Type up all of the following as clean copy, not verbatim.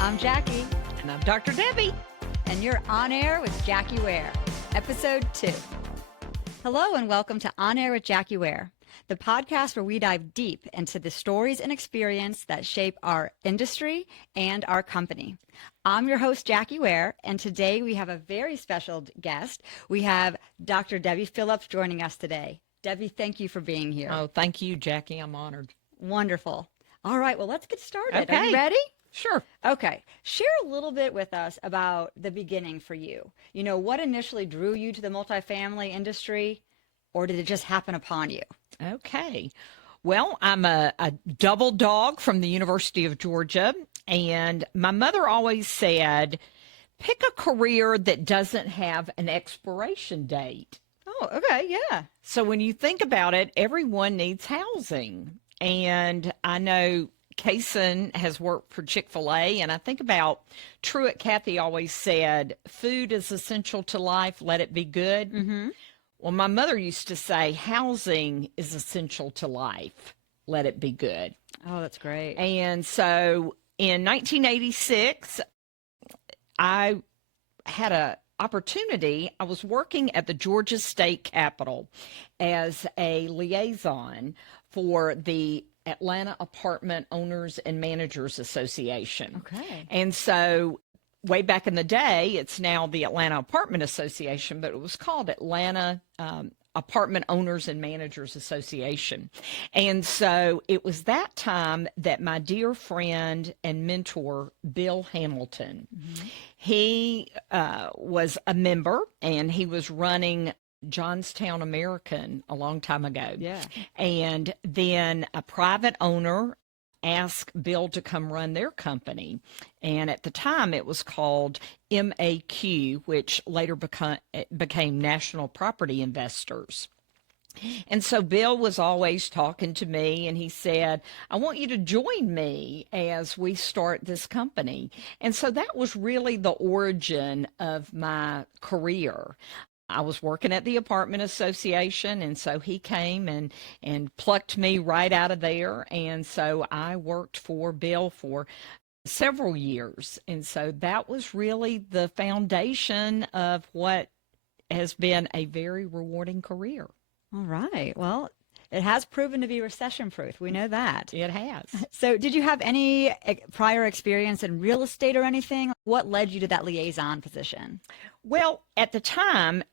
I'm Jackie. And I'm Dr. Debbie. And you're On Air with Jackie Ware, Episode 2. Hello and welcome to On Air with Jackie Ware, the podcast where we dive deep into the stories and experience that shape our industry and our company. I'm your host, Jackie Ware, and today we have a very special guest. We have Dr. Debbie Phillips joining us today. Debbie, thank you for being here. Oh, thank you, Jackie. I'm honored. Wonderful. All right, well, let's get started. Okay. Are you ready? Sure. Okay. Share a little bit with us about the beginning for you. You know, what initially drew you to the multifamily industry, or did it just happen upon you? Okay. Well, I'm a double dog from the University of Georgia, and my mother always said, pick a career that doesn't have an expiration date. Oh, okay. Yeah. So when you think about it, everyone needs housing. And I know Kaysen has worked for Chick-fil-A, and I think about Truett Cathy always said, food is essential to life, let it be good. Mm-hmm. Well, my mother used to say, housing is essential to life, let it be good. Oh, that's great. And so in 1986, I had an opportunity. I was working at the Georgia State Capitol as a liaison for the Atlanta Apartment Owners and Managers Association. Okay. And so way back in the day, it's now the Atlanta Apartment Association, but it was called Atlanta Apartment Owners and Managers Association. And so it was that time that my dear friend and mentor, Bill Hamilton, he was a member, and he was running Johnstown American a long time ago. Yeah. And then a private owner asked Bill to come run their company. And at the time it was called MAQ, which later became National Property Investors. And so Bill was always talking to me, and he said, I want you to join me as we start this company. And so that was really the origin of my career. I was working at the apartment association, and so he came and plucked me right out of there. And so I worked for Bill for several years. And so that was really the foundation of what has been a very rewarding career. All right. Well, it has proven to be recession-proof. We know that. It has. So did you have any prior experience in real estate or anything? What led you to that liaison position? Well, at the time,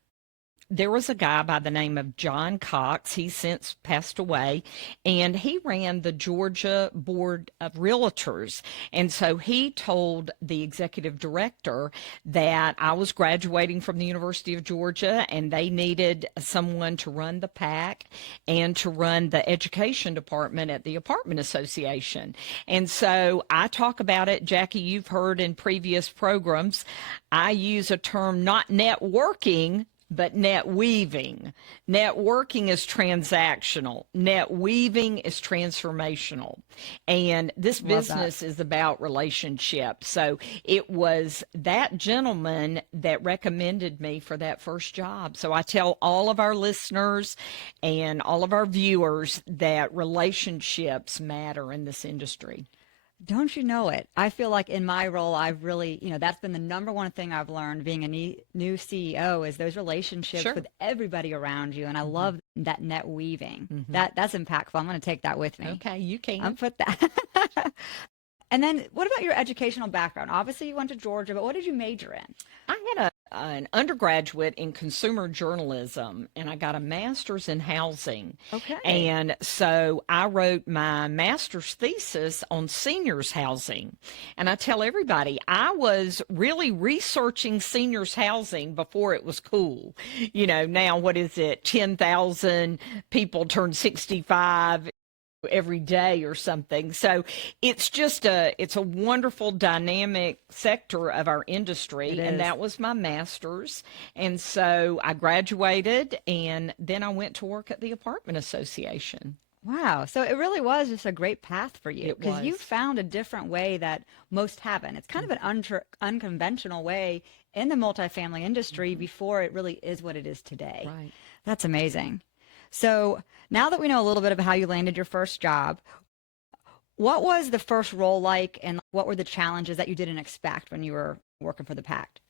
there was a guy by the name of John Cox. He's since passed away, and he ran the Georgia Board of Realtors. And so he told the executive director that I was graduating from the University of Georgia, and they needed someone to run the PAC and to run the education department at the Apartment Association. And so I talk about it, Jackie, you've heard in previous programs, I use a term not networking, but net weaving. Networking is transactional. Net weaving is transformational. And this business is about relationships. So it was that gentleman that recommended me for that first job. So I tell all of our listeners and all of our viewers that relationships matter in this industry. Don't you know it? I feel like in my role, I've really, that's been the number one thing I've learned being a new CEO is those relationships with everybody around you. And I love that net weaving. That's impactful. I'm going to take that with me. Okay, you can. I'll put that. And then what about your educational background? Obviously, you went to Georgia, but what did you major in? I had an undergraduate in consumer journalism, and I got a master's in housing. Okay. And so I wrote my master's thesis on seniors housing. And I tell everybody, I was really researching seniors housing before it was cool. You know, now what is it? 10,000 people turn 65 every day or something. So it's just it's a wonderful dynamic sector of our industry. And that was my master's. And so I graduated, and then I went to work at the Apartment Association. Wow. So it really was just a great path for you because you found a different way that most haven't. It's kind of an unconventional way in the multifamily industry before it really is what it is today. Right. That's amazing. So now that we know a little bit of how you landed your first job, what was the first role like, and what were the challenges that you didn't expect when you were working for the PACT?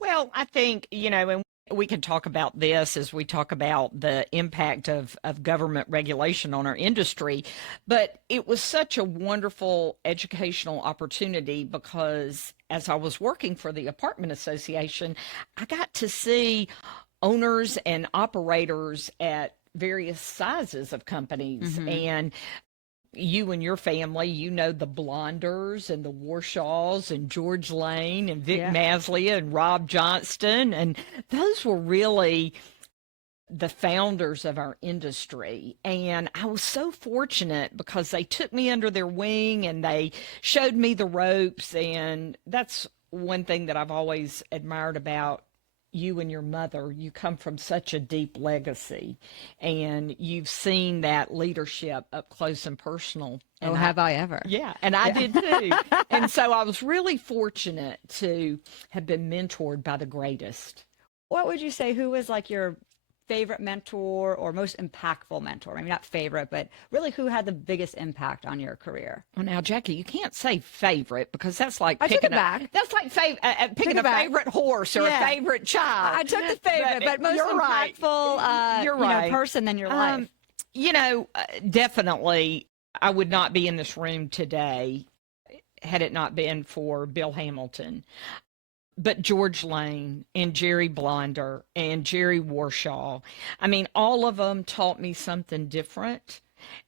Well, I think, and we can talk about this as we talk about the impact of government regulation on our industry, but it was such a wonderful educational opportunity because as I was working for the apartment association, I got to see owners and operators at various sizes of companies. And you and your family, the Blonders and the Warshaws and George Lane and Vic Maslia and Rob Johnston. And those were really the founders of our industry. And I was so fortunate because they took me under their wing and they showed me the ropes. And that's one thing that I've always admired about you and your mother. You come from such a deep legacy and you've seen that leadership up close and personal. And have I ever? Yeah, and I did too. And so I was really fortunate to have been mentored by the greatest. What would you say, who was like your favorite mentor or most impactful mentor? Maybe not favorite, but really who had the biggest impact on your career? Well, now, Jackie, you can't say favorite because that's like I took it back. That's like picking a favorite horse or a favorite child. I took the favorite, but most impactful person in your life. Definitely, I would not be in this room today had it not been for Bill Hamilton. But George Lane and Jerry Blonder and Jerry Warshaw, I mean, all of them taught me something different.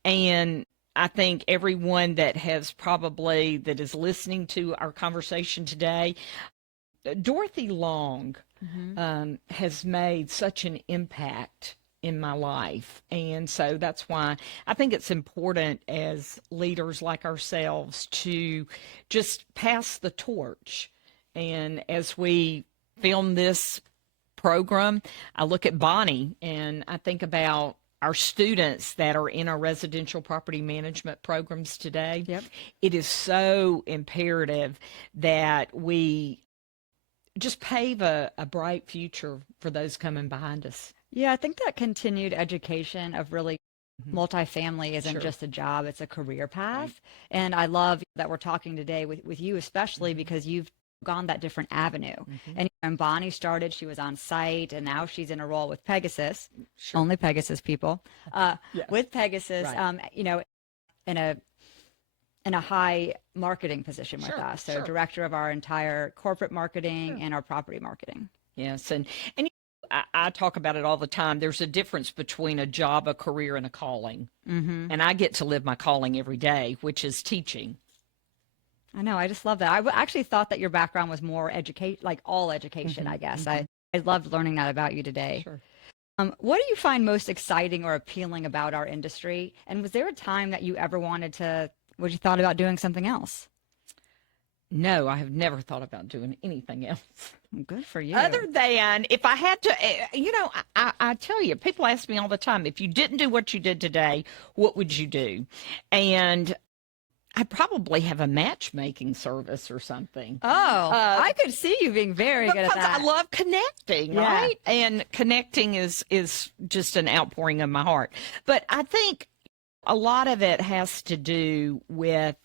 And I think everyone that is listening to our conversation today, Dorothy Long has made such an impact in my life. And so that's why I think it's important as leaders like ourselves to just pass the torch. And as we film this program, I look at Bonnie and I think about our students that are in our residential property management programs today. Yep. It is so imperative that we just pave a bright future for those coming behind us. Yeah, I think that continued education of really multifamily isn't just a job, it's a career path. Right. And I love that we're talking today with you, especially because you've gone that different avenue. And when Bonnie started, she was on site, and now she's in a role with Pegasus. Only Pegasus people. With Pegasus, in a high marketing position with us. So director of our entire corporate marketing and our property marketing. Yes, and I talk about it all the time. There's a difference between a job, a career, and a calling. And I get to live my calling every day, which is teaching. I know. I just love that. I actually thought that your background was more all education, I guess. I loved learning that about you today. Sure. What do you find most exciting or appealing about our industry? And was there a time that you ever you thought about doing something else? No, I have never thought about doing anything else. Good for you. Other than if I had to, I tell you, people ask me all the time, if you didn't do what you did today, what would you do? And I'd probably have a matchmaking service or something. Oh, I could see you being very good at that. I love connecting, right? And connecting is just an outpouring of my heart. But I think a lot of it has to do with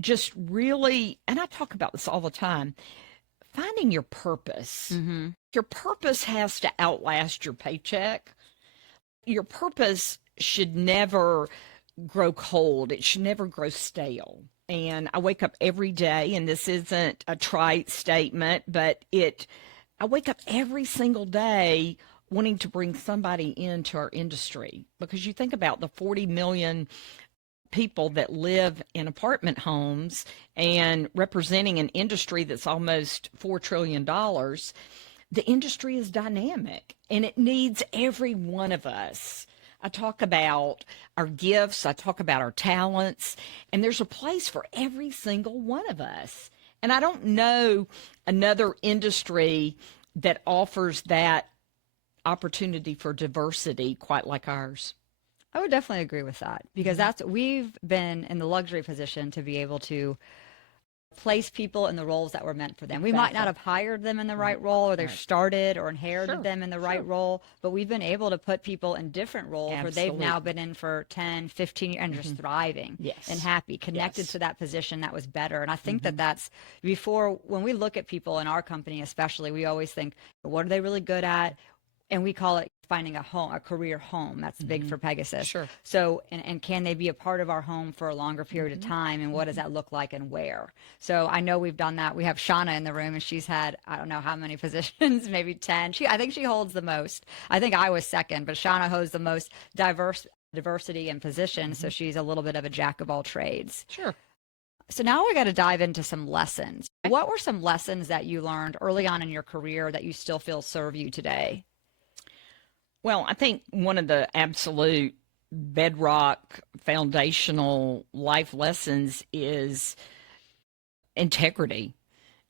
just really, and I talk about this all the time, finding your purpose. Your purpose has to outlast your paycheck. Your purpose should never grow cold. It should never grow stale. And I wake up every day, and this isn't a trite statement, but I wake up every single day wanting to bring somebody into our industry, because you think about the 40 million people that live in apartment homes and representing an industry that's almost $4 trillion. The industry is dynamic and it needs every one of us. I talk about our gifts, I talk about our talents, and there's a place for every single one of us. And I don't know another industry that offers that opportunity for diversity quite like ours. I would definitely agree with that, because we've been in the luxury position to be able to place people in the roles that were meant for them. We might not have hired them in the right role, or they started or inherited them in the right role, but we've been able to put people in different roles where they've now been in for 10, 15 years and just thriving and happy, connected to that position that was better. And I think that that's when we look at people in our company, especially, we always think, what are they really good at? And we call it finding a home, a career home. That's big for Pegasus. Sure. So, and can they be a part of our home for a longer period of time? And what does that look like and where? So I know we've done that. We have Shauna in the room, and she's had, I don't know how many positions, maybe 10. I think she holds the most. I think I was second, but Shauna holds the most diversity in positions. So she's a little bit of a jack of all trades. Sure. So now we got to dive into some lessons. What were some lessons that you learned early on in your career that you still feel serve you today? Well, I think one of the absolute bedrock foundational life lessons is integrity,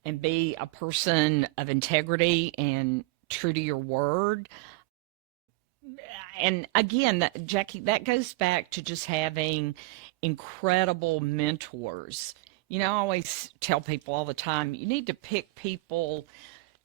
and be a person of integrity and true to your word. And again, Jackie, that goes back to just having incredible mentors. I always tell people all the time, you need to pick people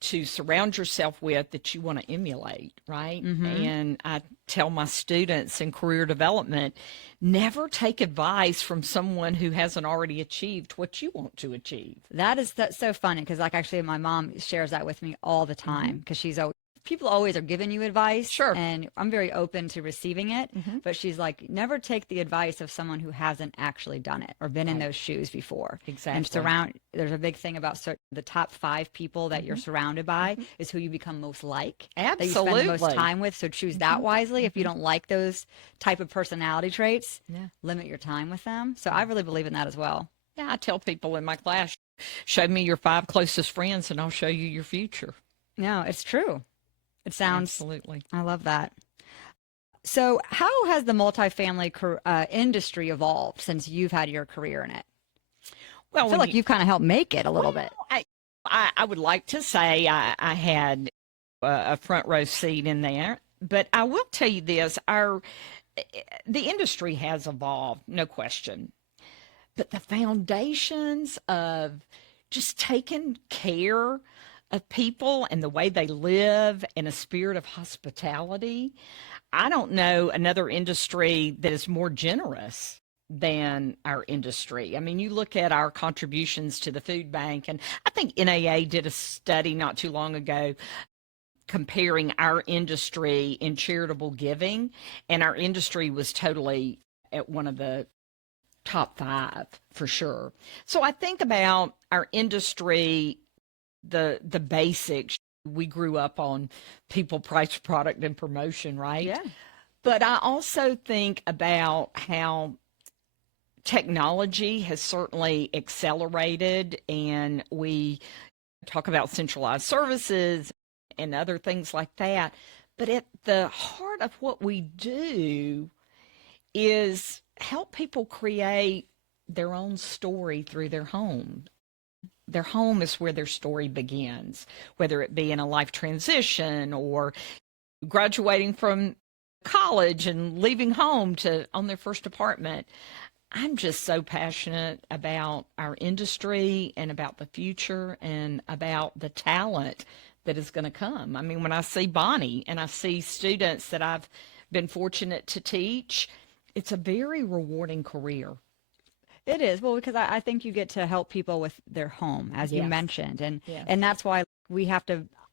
to surround yourself with that you want to emulate, right? And I tell my students in career development, never take advice from someone who hasn't already achieved what you want to achieve. That's so funny, because actually my mom shares that with me all the time, because people always are giving you advice. Sure. And I'm very open to receiving it. But she's like, never take the advice of someone who hasn't actually done it or been in those shoes before. Exactly. And there's a big thing about the top 5 people that you're surrounded by is who you become most like. Absolutely. That you spend the most time with. So choose that wisely. If you don't like those type of personality traits, limit your time with them. So I really believe in that as well. Yeah, I tell people in my class, show me your 5 closest friends and I'll show you your future. No, it's true. It sounds, absolutely. I love that. So how has the multifamily industry evolved since you've had your career in it? Well, I feel like you've kind of helped make it a little bit. I would like to say I had a front row seat in there, but I will tell you this, the industry has evolved, no question. But the foundations of just taking care of people and the way they live and a spirit of hospitality, I don't know another industry that is more generous than our industry. I mean, you look at our contributions to the food bank, and I think NAA did a study not too long ago comparing our industry in charitable giving, and our industry was totally at one of the top 5 for sure. So I think about our industry, the basics. We grew up on people, price, product, and promotion, right? Yeah. But I also think about how technology has certainly accelerated, and we talk about centralized services and other things like that. But at the heart of what we do is help people create their own story through their home. Their home is where their story begins, whether it be in a life transition or graduating from college and leaving home to own their first apartment. I'm just so passionate about our industry and about the future and about the talent that is going to come. I mean, when I see Bonnie and I see students that I've been fortunate to teach, it's a very rewarding career. It is. Well, because I think you get to help people with their home, as you mentioned. And that's why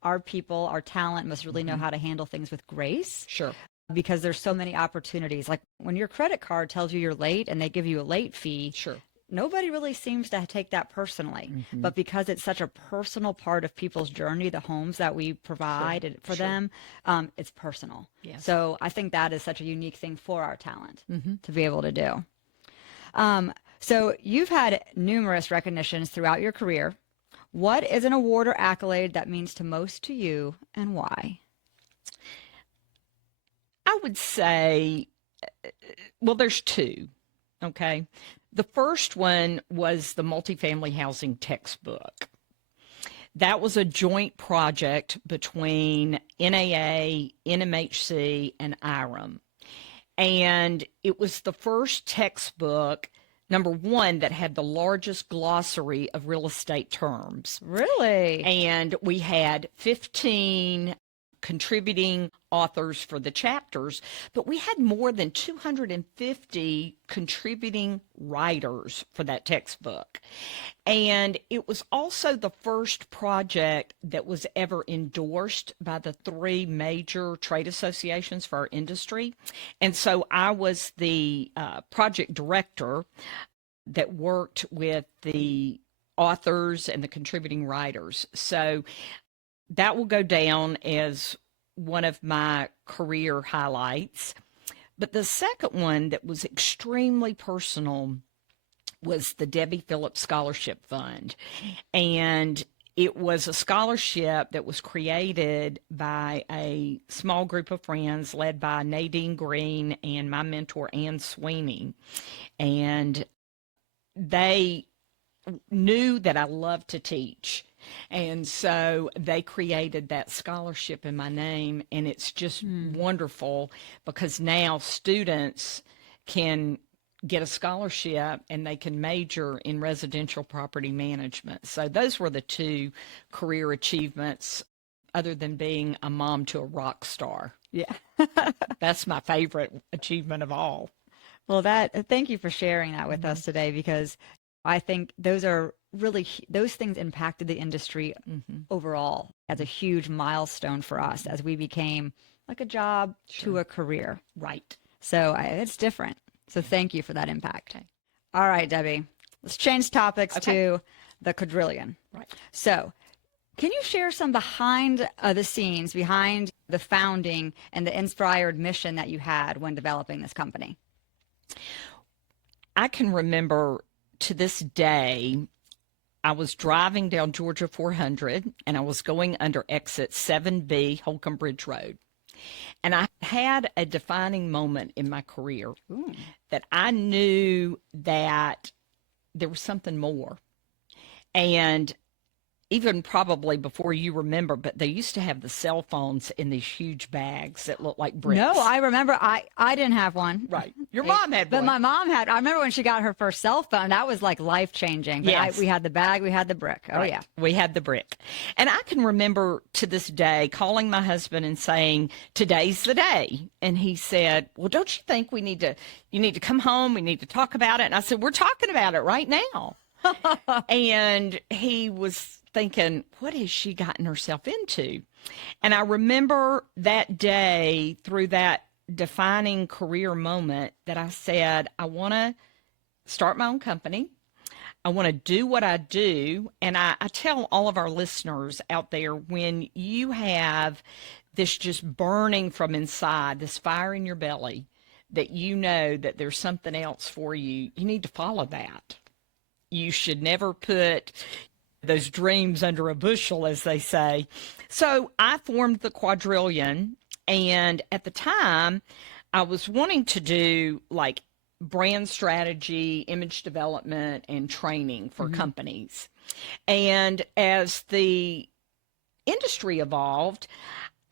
our people, our talent must really know how to handle things with grace. Sure. Because there's so many opportunities. Like when your credit card tells you you're late and they give you a late fee. Sure. Nobody really seems to take that personally. But because it's such a personal part of people's journey, the homes that we provide for them, it's personal. Yes. So I think that is such a unique thing for our talent to be able to do. So you've had numerous recognitions throughout your career. What is an award or accolade that means the most to you, and why? I would say, well, there's 2, okay? The first one was the multifamily housing textbook. That was a joint project between NAA, NMHC, and IREM. And it was the first textbook number one, that had the largest glossary of real estate terms. Really? And we had 15 contributing authors for the chapters, but we had more than 250 contributing writers for that textbook. And it was also the first project that was ever endorsed by the 3 major trade associations for our industry. And so I was the project director that worked with the authors and the contributing writers. So that will go down as one of my career highlights. But the second one that was extremely personal was the Debbie Phillips Scholarship Fund. And it was a scholarship that was created by a small group of friends led by Nadine Green and my mentor, Ann Sweeney. And they knew that I loved to teach. And so they created that scholarship in my name, and it's just wonderful because now students can get a scholarship and they can major in residential property management. So those were the 2 career achievements other than being a mom to a rock star. Yeah. That's my favorite achievement of all. Well, thank you for sharing that with us today, because I think those things impacted the industry overall as a huge milestone for us as we became like a job to a career. Right. So it's different. So thank you for that impact. Okay. All right, Debbie, let's change topics to the Quadrillion. Right. So can you share some behind the scenes, behind the founding and the inspired mission that you had when developing this company? I can remember to this day, I was driving down Georgia 400 and I was going under exit 7B Holcomb Bridge Road. And I had a defining moment in my career that I knew that there was something more. And even probably before you remember, but they used to have the cell phones in these huge bags that looked like bricks. No, I remember. I didn't have one. Right. Your mom had one. But my mom had. I remember when she got her first cell phone, that was like life-changing. But Yes. we had the bag, we had the brick. Oh, Right. yeah. We had the brick. And I can remember to this day calling my husband and saying, today's the day. And he said, well, don't you think you need to come home? We need to talk about it. And I said, we're talking about it right now. And he was thinking, what has she gotten herself into? And I remember that day, through that defining career moment, that I said, I want to start my own company. I want to do what I do. And I tell all of our listeners out there, when you have this just burning from inside, this fire in your belly, that you know that there's something else for you, you need to follow that. You should never put those dreams under a bushel, as they say. So I formed the Quadrillion, and at the time, I was wanting to do like brand strategy, image development, and training for companies. And as the industry evolved,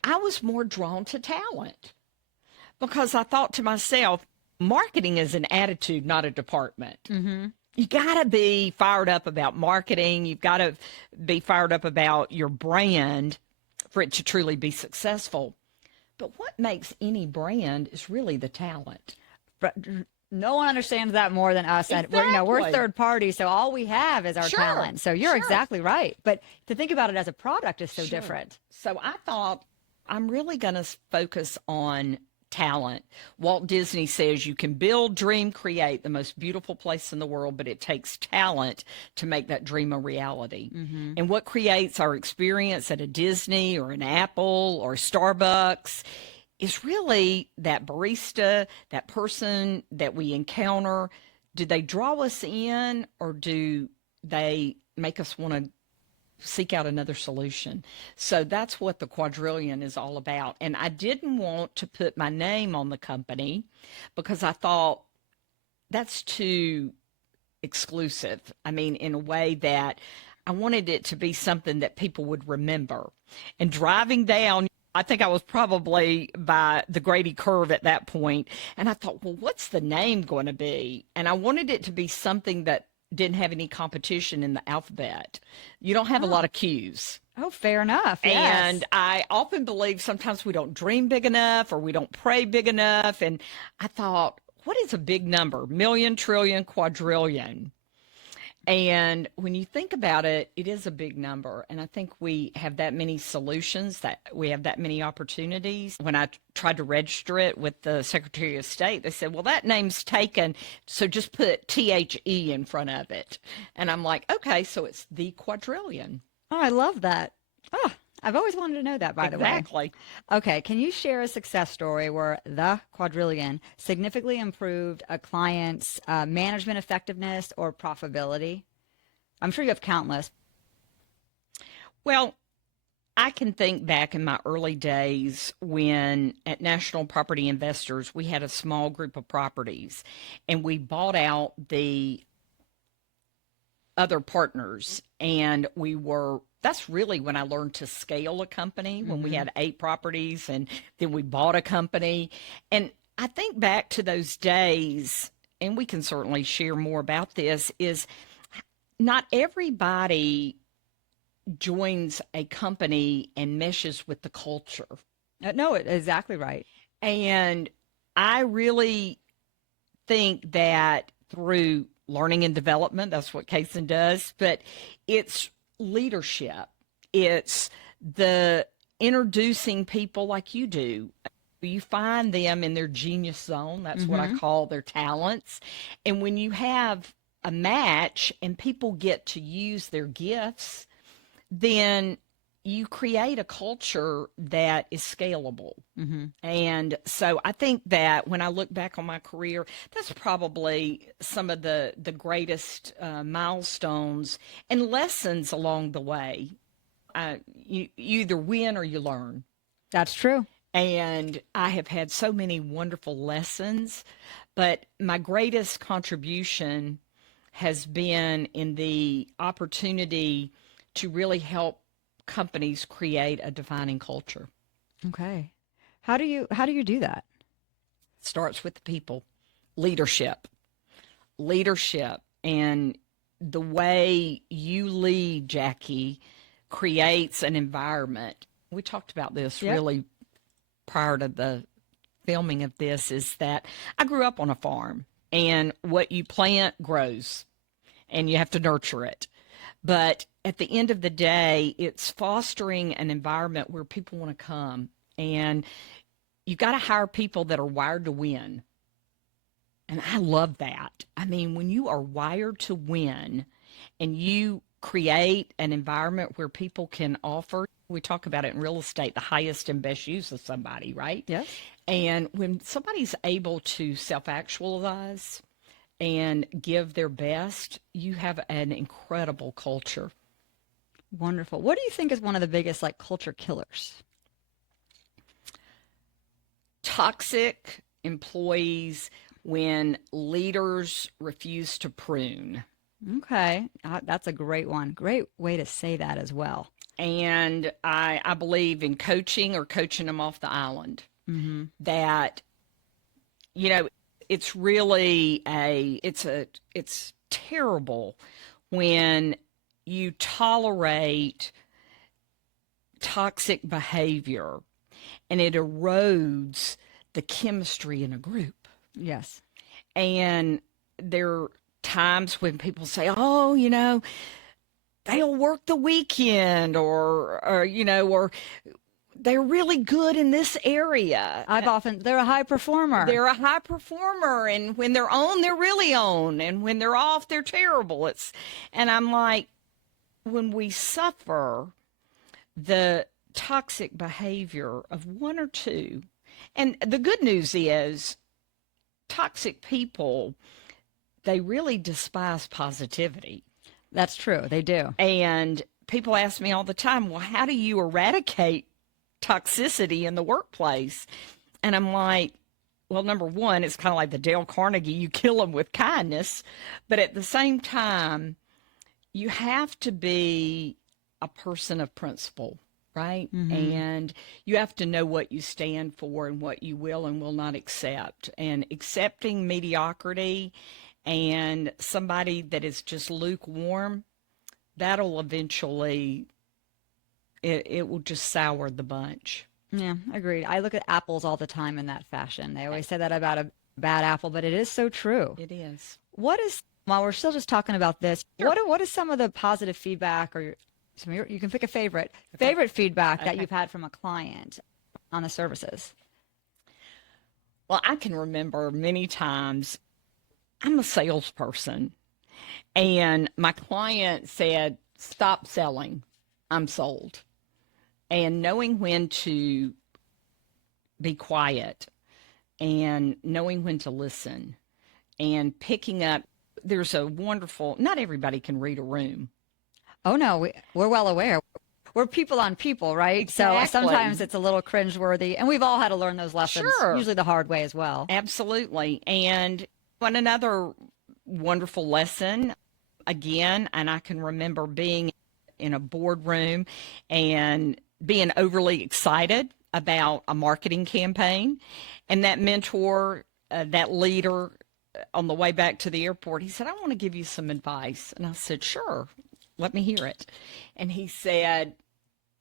I was more drawn to talent because I thought to myself, marketing is an attitude, not a department. You got to be fired up about marketing. You've got to be fired up about your brand for it to truly be successful. But what makes any brand is really the talent. But no one understands that more than us. And we're third party, so all we have is our talent. So you're exactly right. But to think about it as a product is so different. So I thought, I'm really going to focus on talent. Walt Disney says you can build, dream, create the most beautiful place in the world, but it takes talent to make that dream a reality. And what creates our experience at a Disney or an Apple or Starbucks is really that barista, that person that we encounter. Do they draw us in, or do they make us want to seek out another solution? So that's what the Quadrillion is all about. And I didn't want to put my name on the company because I thought that's too exclusive. I mean, in a way that I wanted it to be something that people would remember. And driving down I think I was probably by the Grady curve at that point. And I thought, well, what's the name going to be? And I wanted it to be something that didn't have any competition in the alphabet. You don't have a lot of Q's. Oh, fair enough. Yes. And I often believe sometimes we don't dream big enough or we don't pray big enough. And I thought, what is a big number? Million, trillion, quadrillion. And when you think about it, it is a big number. And I think we have that many solutions, that we have that many opportunities. When I tried to register it with the Secretary of State, they said, well, that name's taken, so just put THE in front of it. And I'm like, okay, so it's the Quadrillion. Oh, I love that. Oh, I've always wanted to know that, by the way. Exactly. Okay, can you share a success story where the Quadrillion significantly improved a client's management effectiveness or profitability? I'm sure you have countless. Well, I can think back in my early days when at National Property Investors, we had a small group of properties and we bought out the other partners, and that's really when I learned to scale a company, when we had 8 properties and then we bought a company. And I think back to those days, and we can certainly share more about this, is not everybody joins a company and meshes with the culture. No, exactly right. And I really think that through learning and development, that's what Kaysen does, but it's leadership. It's the introducing people like you do. You find them in their genius zone. That's what I call their talents. And when you have a match and people get to use their gifts, then you create a culture that is scalable. And so I think that when I look back on my career, that's probably some of the greatest milestones and lessons along the way. You either win or you learn. That's true. And I have had so many wonderful lessons, but my greatest contribution has been in the opportunity to really help companies create a defining culture. Okay. How do you do that? It starts with the people. Leadership. And the way you lead, Jackie, creates an environment. We talked about this really prior to the filming of this, is that I grew up on a farm, and what you plant grows and you have to nurture it. But at the end of the day, it's fostering an environment where people want to come, and you've got to hire people that are wired to win. And I love that. I mean, when you are wired to win and you create an environment where people can offer, we talk about it in real estate, the highest and best use of somebody, right? Yes. And when somebody's able to self-actualize and give their best, you have an incredible culture. Wonderful. What do you think is one of the biggest culture killers? Toxic employees, when leaders refuse to prune. Okay. That's a great one. Great way to say that as well. And I believe in coaching or coaching them off the island. That, it's really it's terrible when you tolerate toxic behavior and it erodes the chemistry in a group. Yes. And there are times when people say, oh, they'll work the weekend or they're really good in this area. They're a high performer. They're a high performer. And when they're on, they're really on. And when they're off, they're terrible. And I'm like, when we suffer the toxic behavior of one or two, and the good news is toxic people, they really despise positivity. That's true. They do. And people ask me all the time, well, how do you eradicate toxicity in the workplace? And I'm like, well, number one, it's kind of like the Dale Carnegie, you kill them with kindness. But at the same time, you have to be a person of principle, right? And you have to know what you stand for and what you will and will not accept. And accepting mediocrity and somebody that is just lukewarm, that'll eventually, it will just sour the bunch. Yeah, agreed. I look at apples all the time in that fashion. They always say that about a bad apple, but it is so true. It is. What is, while we're still just talking about this, Sure. what is some of the positive feedback, or you can pick a favorite feedback that you've had from a client on the services? Well, I can remember many times I'm a salesperson and my client said, "Stop selling. I'm sold." And knowing when to be quiet and knowing when to listen and picking up, there's a wonderful, not everybody can read a room. Oh no, we're well aware. We're people on people, right? Exactly. So sometimes it's a little cringeworthy, and we've all had to learn those lessons, Sure. usually the hard way as well. Absolutely. And another wonderful lesson, again, and I can remember being in a boardroom and being overly excited about a marketing campaign. And that mentor, that leader, on the way back to the airport, he said, "I want to give you some advice." And I said, "Sure, let me hear it." And he said,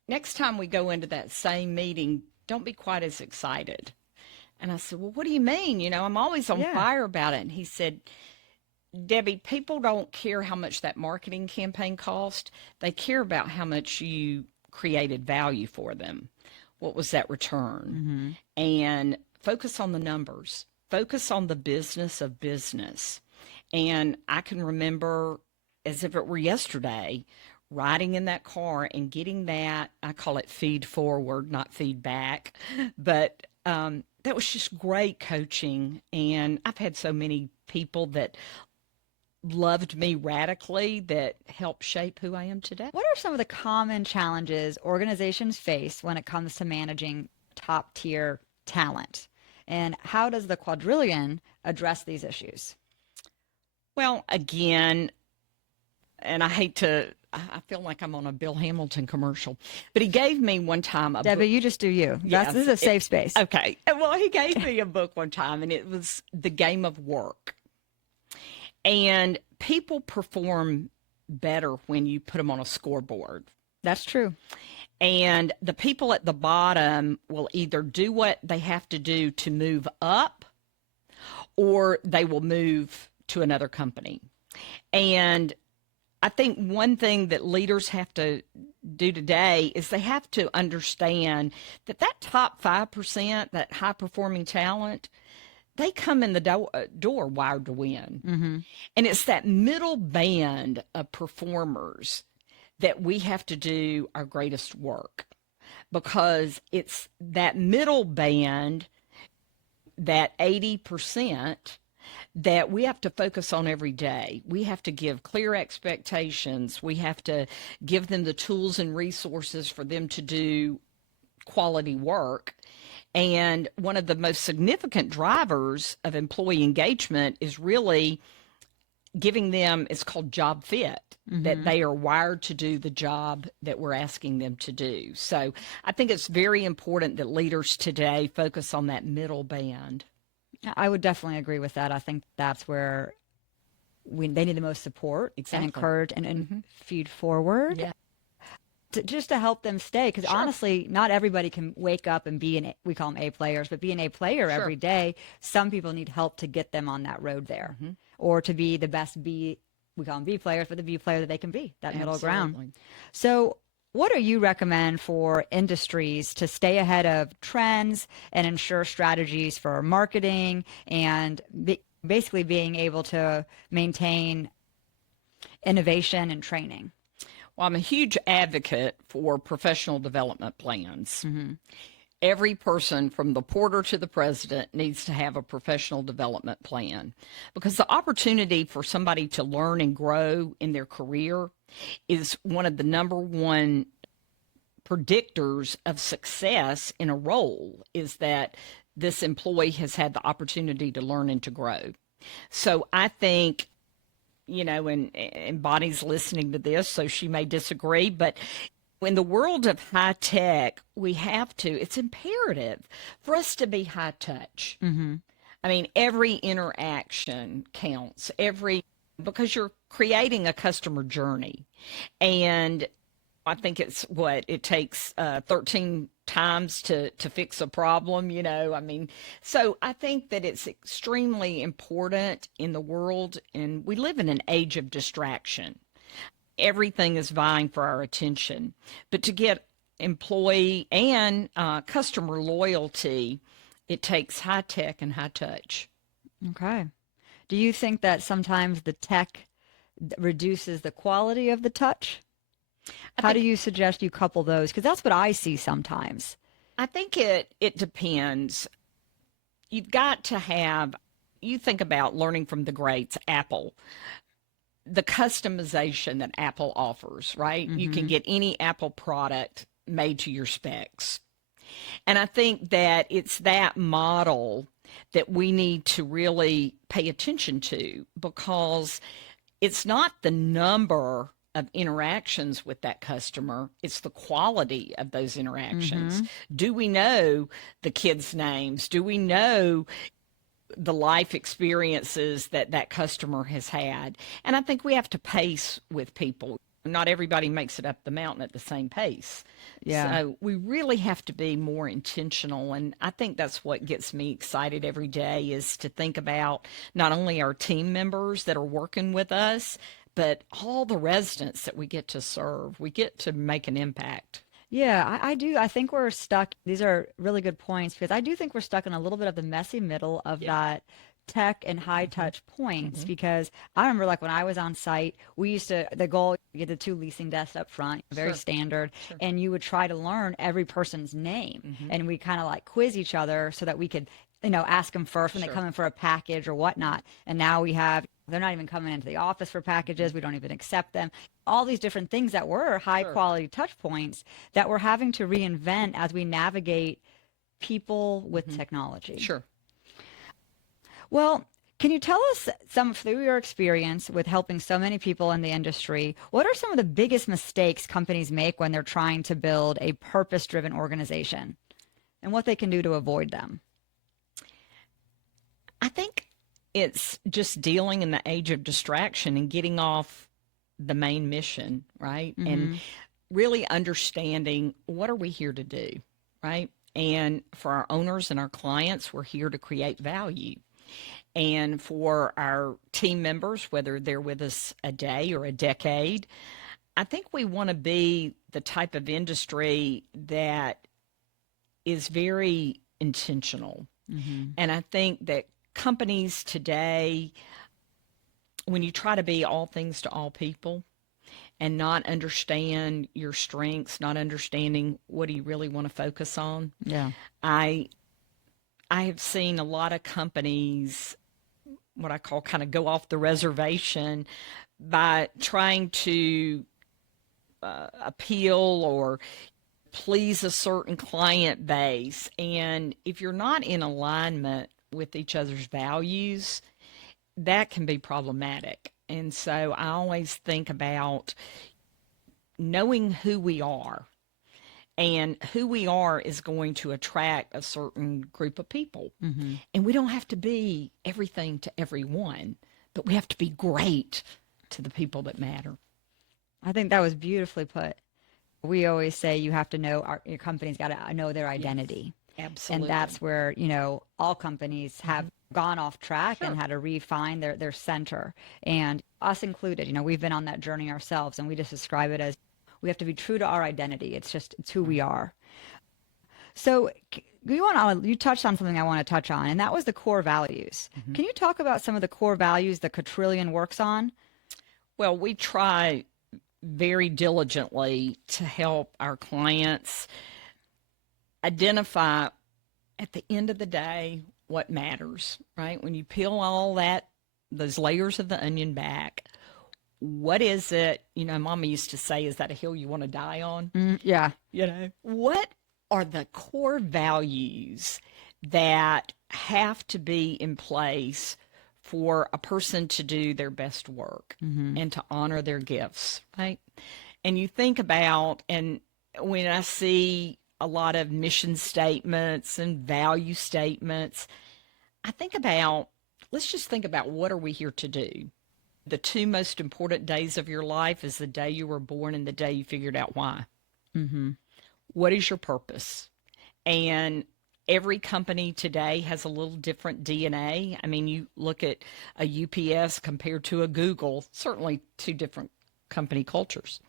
"Next time we go into that same meeting, don't be quite as excited." And I said, "Well, what do you mean? You know, I'm always on fire about it." And he said, "Debbie, people don't care how much that marketing campaign cost. They care about how much you created value for them. What was that return?" And focus on the numbers. Focus on the business of business. And I can remember, as if it were yesterday, riding in that car and getting that, I call it feed forward, not feedback, but that was just great coaching. And I've had so many people that loved me radically that helped shape who I am today. What are some of the common challenges organizations face when it comes to managing top tier talent? And how does the Quadrillion address these issues? Well, again, and I feel like I'm on a Bill Hamilton commercial, but he gave me one time a Debbie, book. you just do you. Yes, This is a safe space. Okay. Well, he gave me a book one time, and it was The Game of Work. And people perform better when you put them on a scoreboard. That's true. And the people at the bottom will either do what they have to do to move up, or they will move to another company. And I think one thing that leaders have to do today is they have to understand that top 5%, that high performing talent, they come in the door wired to win. And it's that middle band of performers that we have to do our greatest work, because it's that middle band, that 80%, that we have to focus on every day. We have to give clear expectations. We have to give them the tools and resources for them to do quality work. And one of the most significant drivers of employee engagement is really giving them, it's called job fit, that they are wired to do the job that we're asking them to do. So I think it's very important that leaders today focus on that middle band. I would definitely agree with that. I think that's where they need the most support and encourage and feed forward. Yeah. Just to help them stay, because Sure. honestly, not everybody can wake up and be we call them A players, but be an A player Sure. every day. Some people need help to get them on that road there, or to be the best B. We call them B players, but the B player that they can be, that middle ground. Absolutely. So what do you recommend for industries to stay ahead of trends and ensure strategies for marketing and basically being able to maintain innovation and training? Well, I'm a huge advocate for professional development plans. Every person from the porter to the president needs to have a professional development plan, because the opportunity for somebody to learn and grow in their career is one of the number one predictors of success in a role, is that this employee has had the opportunity to learn and to grow. So I think, you know, and Bonnie's listening to this, so she may disagree, but In the world of high tech, it's imperative for us to be high touch. Mm-hmm. I mean, every interaction counts, because you're creating a customer journey. And I think it takes 13 times to fix a problem, I mean, so I think that it's extremely important in the world, and we live in an age of distraction. Everything is vying for our attention. But to get employee and customer loyalty, it takes high tech and high touch. Okay. Do you think that sometimes the tech reduces the quality of the touch? How do you suggest you couple those? Because that's what I see sometimes. I think it depends. You've got to have, you think about learning from the greats, Apple, the customization that Apple offers, right? You can get any Apple product made to your specs. And I think that it's that model that we need to really pay attention to, because it's not the number of interactions with that customer, it's the quality of those interactions. Do we know the kids' names? Do we know the life experiences that that customer has had? And I think we have to pace with people. Not everybody makes it up the mountain at the same pace. Yeah. So we really have to be more intentional. And I think that's what gets me excited every day, is to think about not only our team members that are working with us, but all the residents that we get to serve. We get to make an impact. Yeah, I do. I think we're stuck. These are really good points, because I do think we're stuck in a little bit of the messy middle of that tech and high touch points, because I remember, like, when I was on site, we used to, the goal, you get the 2 leasing desks up front, very standard, and you would try to learn every person's name, and we kind of like quiz each other so that we could, ask them first when they come in for a package or whatnot. And now they're not even coming into the office for packages. We don't even accept them. All these different things that were high quality touch points that we're having to reinvent as we navigate people with technology. Sure. Well, can you tell us through your experience with helping so many people in the industry, what are some of the biggest mistakes companies make when they're trying to build a purpose-driven organization, and what they can do to avoid them? I think it's just dealing in the age of distraction and getting off the main mission, right? And really understanding, what are we here to do, right? And for our owners and our clients, we're here to create value. And for our team members, whether they're with us a day or a decade, I think we want to be the type of industry that is very intentional. And I think that companies today, when you try to be all things to all people and not understand your strengths, not understanding what do you really want to focus on. Yeah. I have seen a lot of companies, what I call, kind of go off the reservation by trying to appeal or please a certain client base. And if you're not in alignment with each other's values, that can be problematic. And so I always think about knowing who we are, and who we are is going to attract a certain group of people. And we don't have to be everything to everyone, but we have to be great to the people that matter. I think that was beautifully put. We always say you have to know, your company's got to know their identity. Absolutely. And that's where, all companies have gone off track and had to refine their center, and us included. We've been on that journey ourselves, and we just describe it as we have to be true to our identity. It's who we are. So you touched on something I want to touch on, and that was the core values. Can you talk about some of the core values that Quadrillion works on? Well, we try very diligently to help our clients identify, at the end of the day, what matters, right? When you peel all those layers of the onion back, what is it? Mama used to say, is that a hill you want to die on? Yeah. What are the core values that have to be in place for a person to do their best work and to honor their gifts, right? And you think about, and when I see a lot of mission statements and value statements, I think about, let's just think about, what are we here to do? The two most important days of your life is the day you were born and the day you figured out why. Mm-hmm. What is your purpose? And every company today has a little different DNA. I mean, you look at a UPS compared to a Google, certainly two different company cultures.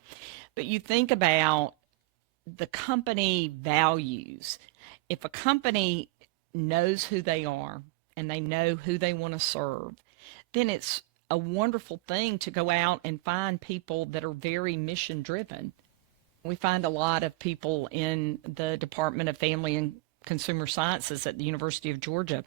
But you think about the company values. If a company knows who they are and they know who they want to serve, then it's a wonderful thing to go out and find people that are very mission driven. We find a lot of people in the Department of Family and Consumer Sciences at the University of Georgia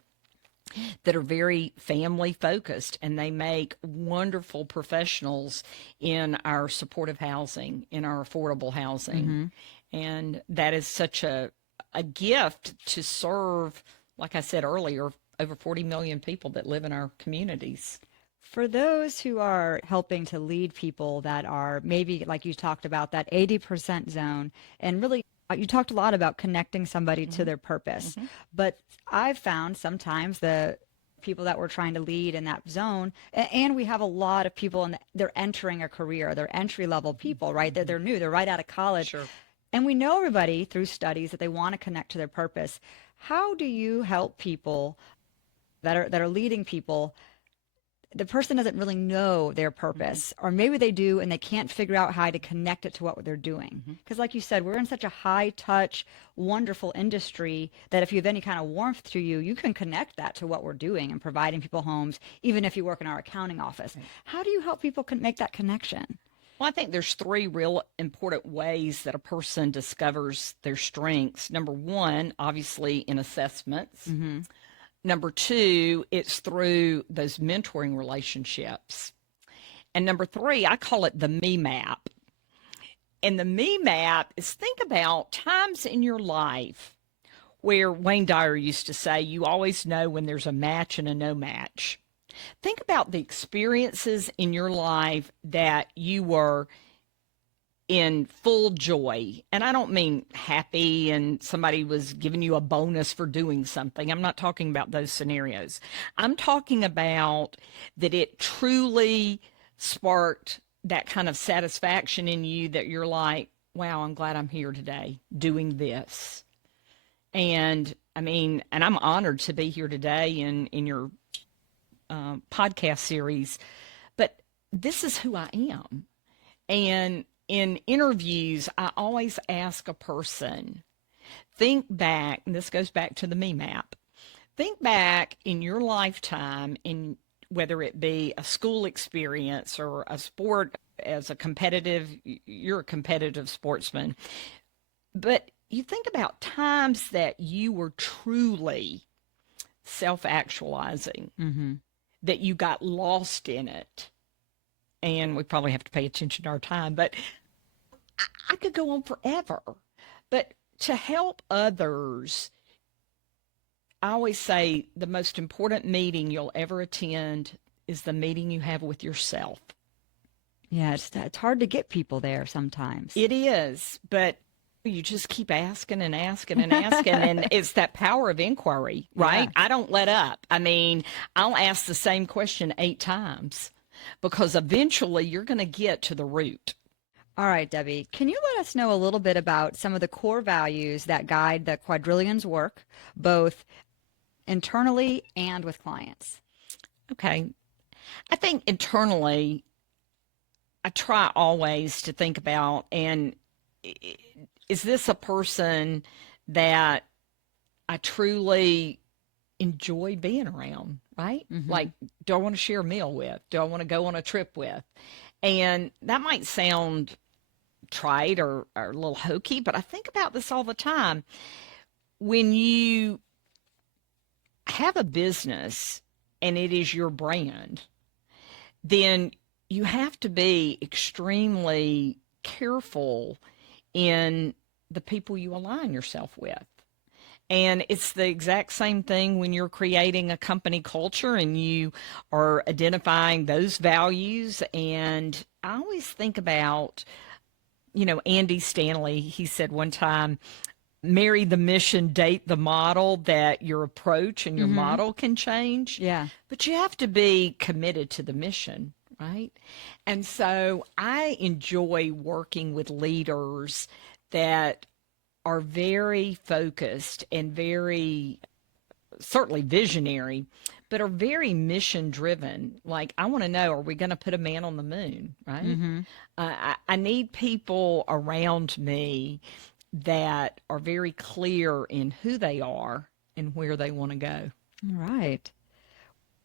that are very family focused, and they make wonderful professionals in our supportive housing, in our affordable housing. Mm-hmm. And that is such a gift to serve, like I said earlier, over 40 million people that live in our communities. For those who are helping to lead people that are maybe, like you talked about, that 80% zone, and really you talked a lot about connecting somebody to their purpose. But I've found sometimes the people that we're trying to lead in that zone, and we have a lot of people, and they're entering a career, they're entry level people, right? They're new, they're right out of college. Sure. And we know everybody through studies that they want to connect to their purpose. How do you help people that are leading people? The person doesn't really know their purpose, or maybe they do and they can't figure out how to connect it to what they're doing. Because like you said, we're in such a high touch, wonderful industry that if you have any kind of warmth to you, you can connect that to what we're doing and providing people homes, even if you work in our accounting office. Right. How do you help people make that connection? Well, I think there's three real important ways that a person discovers their strengths. Number one, obviously in assessments. Number two, it's through those mentoring relationships. And number three, I call it the me map. And the me map is, think about times in your life where Wayne Dyer used to say, you always know when there's a match and a no match. Think about the experiences in your life that you were in full joy. And I don't mean happy and somebody was giving you a bonus for doing something. I'm not talking about those scenarios. I'm talking about that it truly sparked that kind of satisfaction in you that you're like, wow, I'm glad I'm here today doing this. And I mean, and I'm honored to be here today in your podcast series, but this is who I am. And in interviews, I always ask a person, think back, and this goes back to the me map, think back in your lifetime, in whether it be a school experience or a sport as a competitive, you're a competitive sportsman, but you think about times that you were truly self-actualizing, that you got lost in it. And we probably have to pay attention to our time, but I could go on forever. But to help others, I always say the most important meeting you'll ever attend is the meeting you have with yourself. Yeah, it's hard to get people there sometimes. It is, but you just keep asking and asking and asking, and it's that power of inquiry, right? Yeah. I don't let up. I mean, I'll ask the same question 8 times because eventually you're going to get to the root. All right, Debbie, can you let us know a little bit about some of the core values that guide the Quadrillion's work, both internally and with clients? Okay. I think internally, I try always to think about, and is this a person that I truly enjoy being around, right? Like, do I want to share a meal with? Do I want to go on a trip with? And that might sound trite or a little hokey, but I think about this all the time. When you have a business and it is your brand, then you have to be extremely careful in the people you align yourself with. And it's the exact same thing when you're creating a company culture and you are identifying those values. And I always think about Andy Stanley, he said one time, marry the mission, date the model, that your approach and your model can change. Yeah. But you have to be committed to the mission, right? And so I enjoy working with leaders that are very focused and very certainly visionary, but are very mission driven. Like, I want to know, are we going to put a man on the moon, right? I need people around me that are very clear in who they are and where they want to go. Right.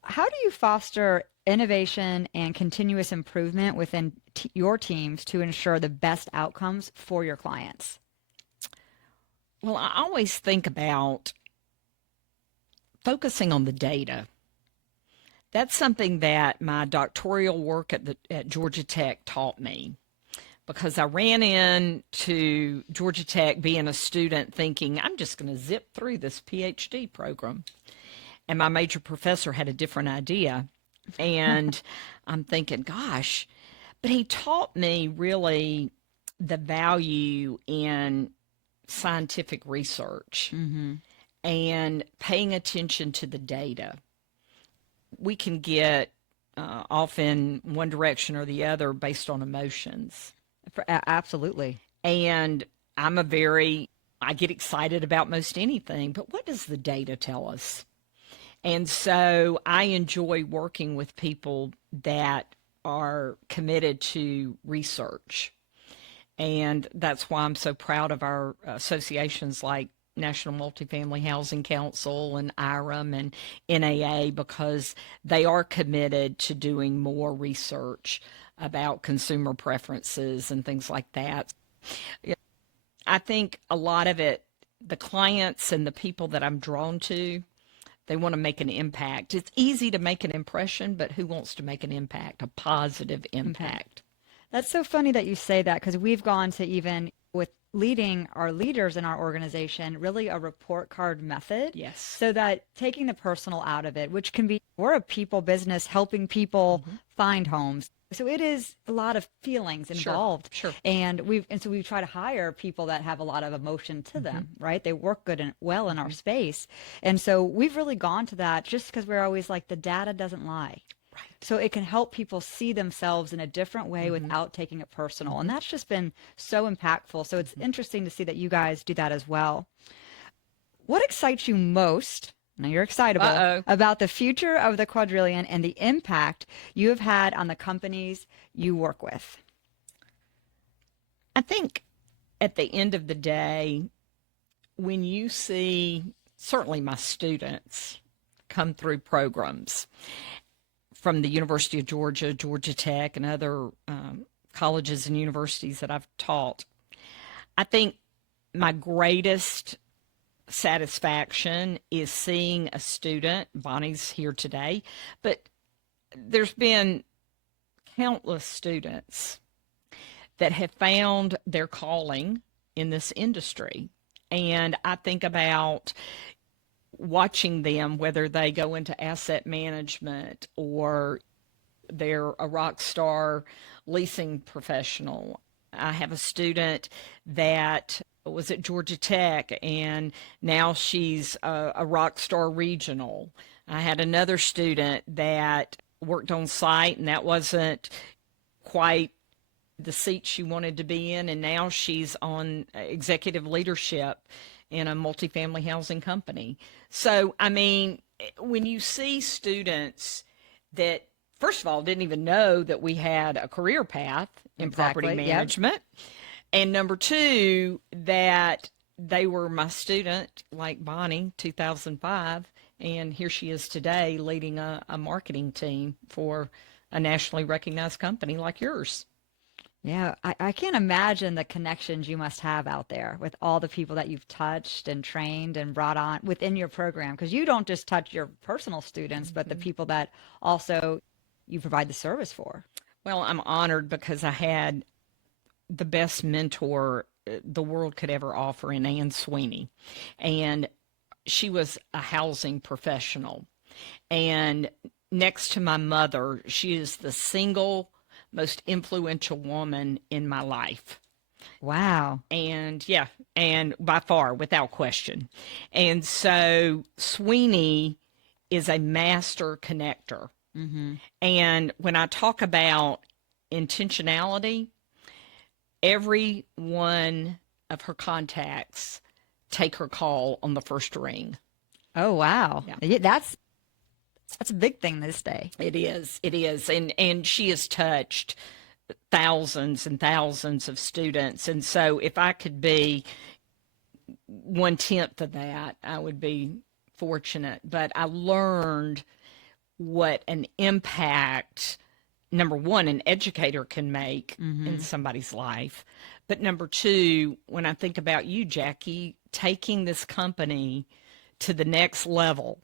How do you foster innovation and continuous improvement within your teams to ensure the best outcomes for your clients? Well, I always think about focusing on the data. That's something that my doctoral work at Georgia Tech taught me, because I ran into Georgia Tech being a student thinking, I'm just going to zip through this PhD program. And my major professor had a different idea. And I'm thinking, gosh, but he taught me really the value in scientific research and paying attention to the data. We can get off in one direction or the other based on emotions. Absolutely. And I get excited about most anything, but what does the data tell us? And so I enjoy working with people that are committed to research. And that's why I'm so proud of our associations like National Multifamily Housing Council and IREM and NAA, because they are committed to doing more research about consumer preferences and things like that. I think a lot of it, the clients and the people that I'm drawn to, they want to make an impact. It's easy to make an impression, but who wants to make an impact, a positive impact? That's so funny that you say that, because we've gone to, even with leading our leaders in our organization, really a report card method. Yes. So that taking the personal out of it, which can be, we're a people business helping people find homes. So it is a lot of feelings involved. Sure. And so we try to hire people that have a lot of emotion to them, right? They work good and well in our space. And so we've really gone to that, just because we're always like, the data doesn't lie. Right. So it can help people see themselves in a different way without taking it personal. And that's just been so impactful. So it's interesting to see that you guys do that as well. What excites you most? Now you're excitable about the future of the Quadrillion and the impact you have had on the companies you work with. I think at the end of the day, when you see certainly my students come through programs from the University of Georgia, Georgia Tech, and other colleges and universities that I've taught, I think my greatest satisfaction is seeing a student, Bonnie's here today, but there's been countless students that have found their calling in this industry. And I think about watching them, whether they go into asset management or they're a rock star leasing professional. I have a student that was at Georgia Tech, and now she's a rock star regional. I had another student that worked on site, and that wasn't quite the seat she wanted to be in, and now she's on executive leadership in a multifamily housing company. So, I mean, when you see students that, first of all, didn't even know that we had a career path in property management, and number two, that they were my student, like Bonnie, 2005, and here she is today leading a marketing team for a nationally recognized company like yours. Yeah, I can't imagine the connections you must have out there with all the people that you've touched and trained and brought on within your program, because you don't just touch your personal students, but the people that also you provide the service for. Well, I'm honored because I had the best mentor the world could ever offer in Ann Sweeney. And she was a housing professional. And next to my mother, she is the single most influential woman in my life. Wow. And yeah, and by far, without question. And so Sweeney is a master connector. Mm-hmm. And when I talk about intentionality, every one of her contacts take her call on the first ring. Oh, wow. Yeah. Yeah, that's a big thing this day. It is. It is. And she has touched thousands and thousands of students. And so if I could be 1/10 of that, I would be fortunate. But I learned what an impact, number one, an educator can make in somebody's life. But number two, when I think about you, Jackie, taking this company to the next level,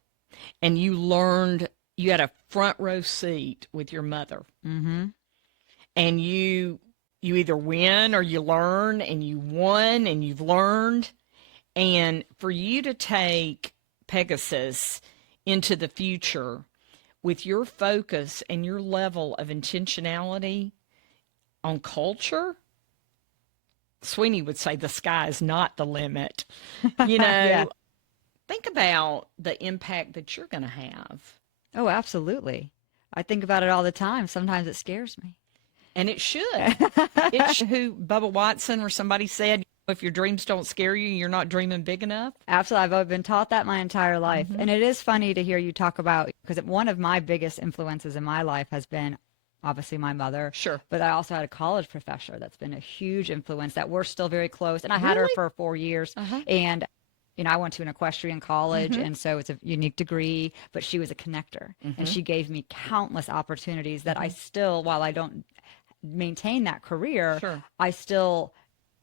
and you had a front row seat with your mother. Mm-hmm. And you either win or you learn, and you won and you've learned. And for you to take Pegasus into the future with your focus and your level of intentionality on culture, Sweeney would say the sky is not the limit. Yeah. Think about the impact that you're going to have. Oh, absolutely. I think about it all the time. Sometimes it scares me. And it should. Who, Bubba Watson or somebody said, if your dreams don't scare you, you're not dreaming big enough. Absolutely. I've been taught that my entire life. And it is funny to hear you talk about, because one of my biggest influences in my life has been obviously my mother. Sure. But I also had a college professor that's been a huge influence that we're still very close. And I had her for 4 years. And I went to an equestrian college, and so it's a unique degree, but she was a connector. And she gave me countless opportunities that I still, while I don't maintain that career, I still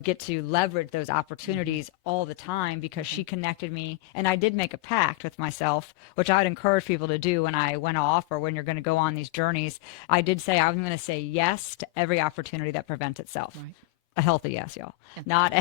get to leverage those opportunities all the time because she connected me. And I did make a pact with myself, which I would encourage people to do when I went off or when you're going to go on these journeys. I did say I'm going to say yes to every opportunity that presents itself. Right. A healthy yes, y'all. Not,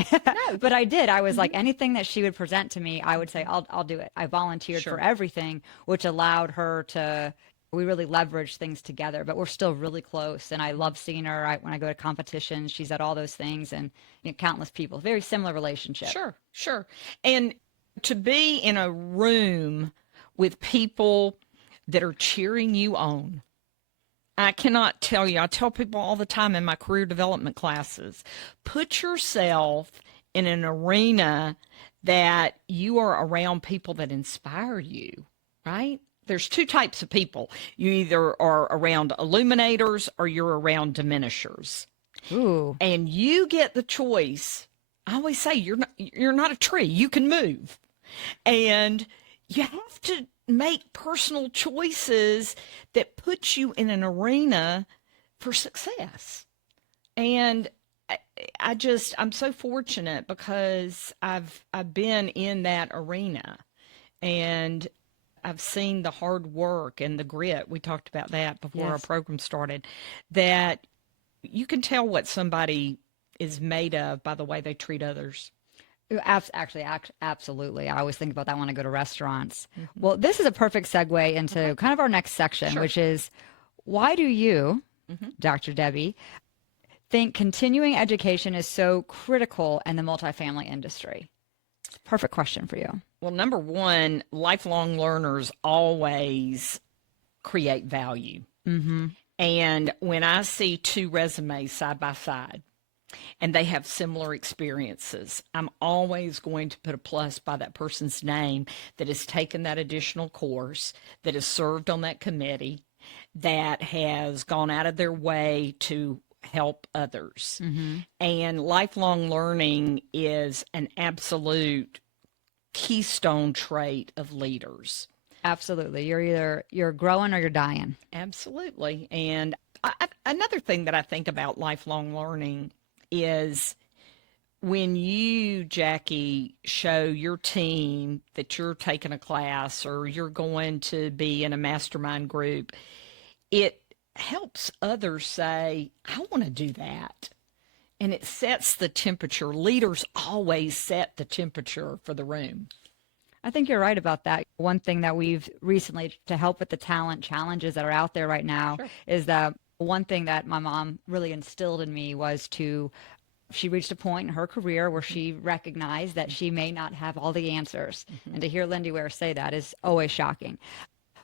but I did. I was like, anything that she would present to me, I would say, I'll do it. I volunteered for everything, which allowed her to, we really leveraged things together, but we're still really close. And I love seeing her when I go to competitions. She's at all those things, and countless people. Very similar relationship. Sure. And to be in a room with people that are cheering you on. I cannot tell you, I tell people all the time in my career development classes, put yourself in an arena that you are around people that inspire you, right? There's two types of people. You either are around illuminators or you're around diminishers. Ooh. And you get the choice. I always say you're not a tree. You can move. And you have to make personal choices that put you in an arena for success. And I'm so fortunate because I've been in that arena, and I've seen the hard work and the grit. We talked about that before our program started, that you can tell what somebody is made of by the way they treat others. Actually, absolutely. I always think about that when I go to restaurants. Well, this is a perfect segue into kind of our next section, which is, why do you, Dr. Debbie, think continuing education is so critical in the multifamily industry? Perfect question for you. Well, number one, lifelong learners always create value. And when I see two resumes side by side, and they have similar experiences, I'm always going to put a plus by that person's name that has taken that additional course, that has served on that committee, that has gone out of their way to help others. And lifelong learning is an absolute keystone trait of leaders. Absolutely. You're growing or you're dying. Absolutely. And another thing that I think about lifelong learning is when you, Jackie, show your team that you're taking a class or you're going to be in a mastermind group, it helps others say, I want to do that. And it sets the temperature. Leaders always set the temperature for the room. I think you're right about that. One thing that we've recently, to help with the talent challenges that are out there right now, is that one thing that my mom really instilled in me was to she reached a point in her career where she recognized that she may not have all the answers. And to hear Lindy Ware say that is always shocking.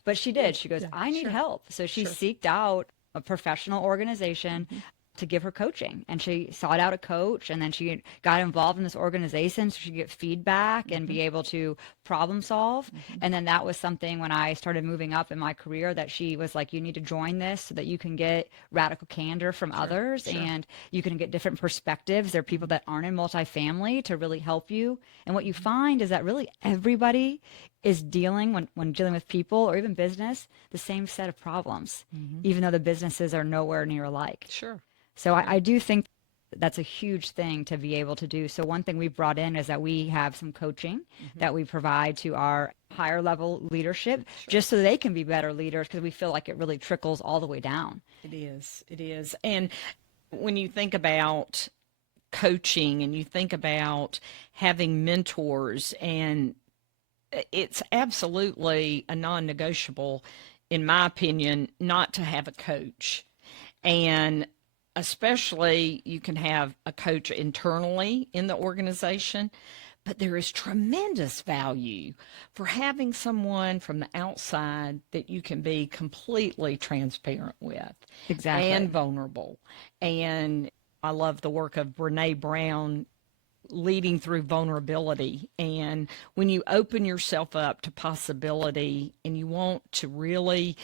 But she did. She goes, I need help. So she seeked out a professional organization to give her coaching. And she sought out a coach, and then she got involved in this organization so she could get feedback and be able to problem solve. And then that was something when I started moving up in my career that she was like, you need to join this so that you can get radical candor from others and you can get different perspectives. There are people that aren't in multifamily to really help you. And what you find is that really everybody is dealing, when dealing with people or even business, the same set of problems, even though the businesses are nowhere near alike. Sure. So I do think that's a huge thing to be able to do. So one thing we brought in is that we have some coaching that we provide to our higher level leadership just so they can be better leaders, because we feel like it really trickles all the way down. It is. It is. And when you think about coaching and you think about having mentors, and it's absolutely a non-negotiable, in my opinion, not to have a coach. And especially you can have a coach internally in the organization, but there is tremendous value for having someone from the outside that you can be completely transparent with. Exactly. And vulnerable. And I love the work of Brene Brown, leading through vulnerability. And when you open yourself up to possibility and you want to really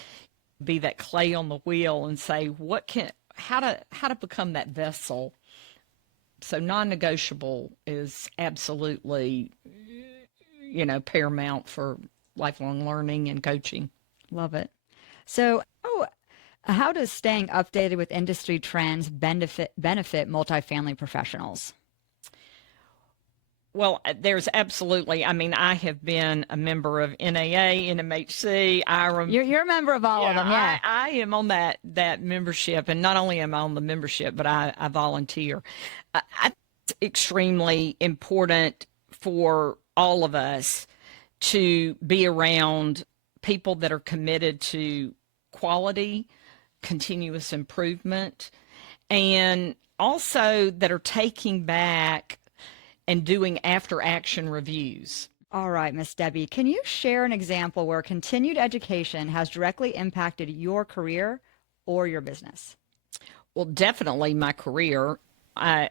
be that clay on the wheel and say, how to become that vessel. So non-negotiable is absolutely, paramount for lifelong learning and coaching. Love it. So, how does staying updated with industry trends benefit multifamily professionals? Well, there's absolutely, I have been a member of NAA, NMHC, IREM. You're a member of all of them, yeah. I am on that membership, and not only am I on the membership, but I volunteer. It's extremely important for all of us to be around people that are committed to quality, continuous improvement, and also that are taking back and doing after action reviews. All right, Miss Debbie, can you share an example where continued education has directly impacted your career or your business? Well, definitely my career. I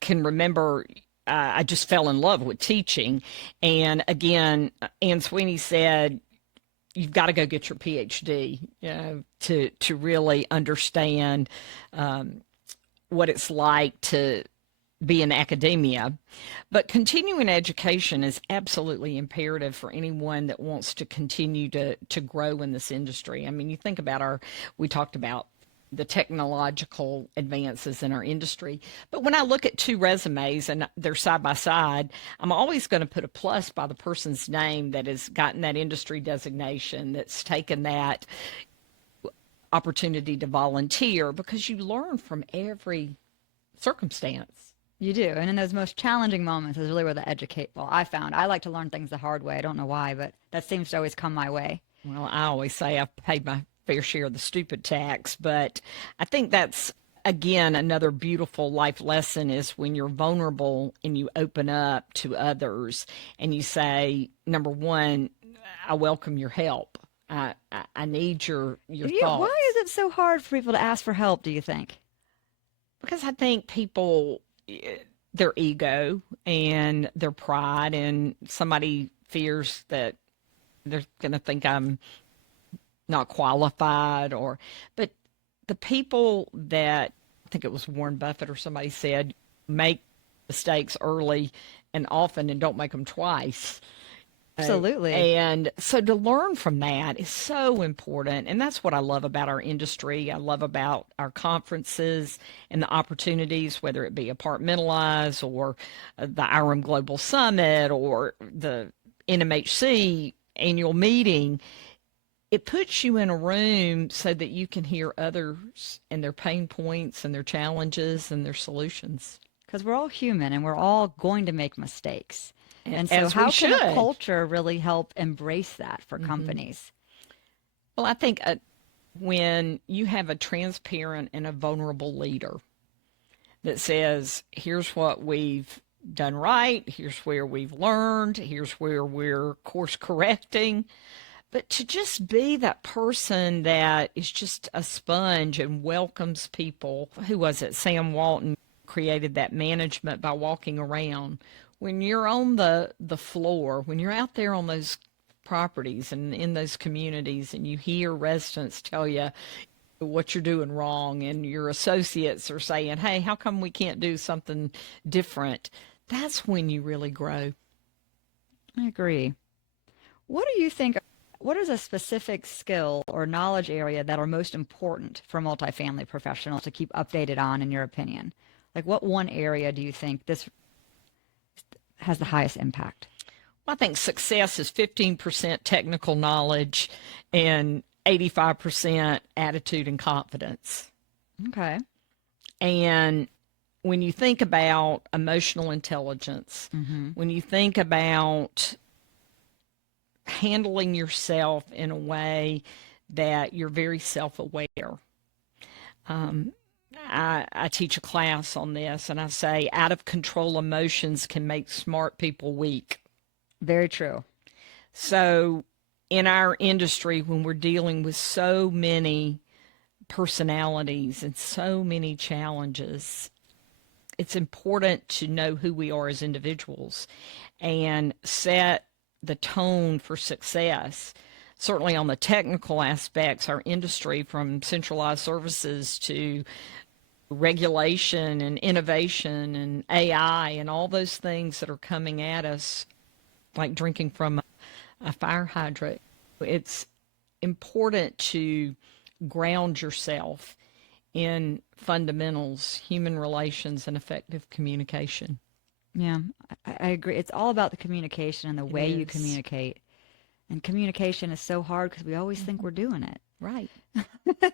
can remember I just fell in love with teaching. And again, Ann Sweeney said, you've got to go get your PhD, to really understand what it's like to be in academia. But continuing education is absolutely imperative for anyone that wants to continue to grow in this industry. You think about we talked about the technological advances in our industry. But when I look at two resumes and they're side by side, I'm always going to put a plus by the person's name that has gotten that industry designation, that's taken that opportunity to volunteer, because you learn from every circumstance. You do. And in those most challenging moments is really where I found I like to learn things the hard way. I don't know why, but that seems to always come my way. Well, I always say I've paid my fair share of the stupid tax, but I think that's, again, another beautiful life lesson is when you're vulnerable and you open up to others and you say, number one, I welcome your help. I need your thoughts. Why is it so hard for people to ask for help, do you think? Because I think people, their ego and their pride, and somebody fears that they're going to think I'm not qualified, but the people that, I think it was Warren Buffett or somebody said, make mistakes early and often and don't make them twice. Absolutely. And so to learn from that is so important. And that's what I love about our industry. I love about our conferences and the opportunities, whether it be Apartmentalize or the IREM Global Summit or the NMHC annual meeting. It puts you in a room so that you can hear others and their pain points and their challenges and their solutions. Because we're all human and we're all going to make mistakes. And so how can a culture really help embrace that for companies? Well, I think when you have a transparent and a vulnerable leader that says, here's what we've done right, here's where we've learned, here's where we're course correcting. But to just be that person that is just a sponge and welcomes people. Who was it? Sam Walton created that management by walking around. When you're on the floor, when you're out there on those properties and in those communities, and you hear residents tell you what you're doing wrong, and your associates are saying, hey, how come we can't do something different? That's when you really grow. I agree. What do you think? What is a specific skill or knowledge area that are most important for multifamily professionals to keep updated on, in your opinion? Like, what one area do you think this has the highest impact? Well, I think success is 15% technical knowledge and 85% attitude and confidence. Okay. And when you think about emotional intelligence, when you think about handling yourself in a way that you're very self-aware. I teach a class on this, and I say out of control emotions can make smart people weak. Very true. So in our industry, when we're dealing with so many personalities and so many challenges, it's important to know who we are as individuals and set the tone for success. Certainly on the technical aspects, our industry, from centralized services to regulation and innovation and AI and all those things that are coming at us like drinking from a fire hydrant. It's important to ground yourself in fundamentals, human relations, and effective communication. Yeah, I agree. It's all about the communication and the way you communicate. And communication is so hard because we always think we're doing it. Right.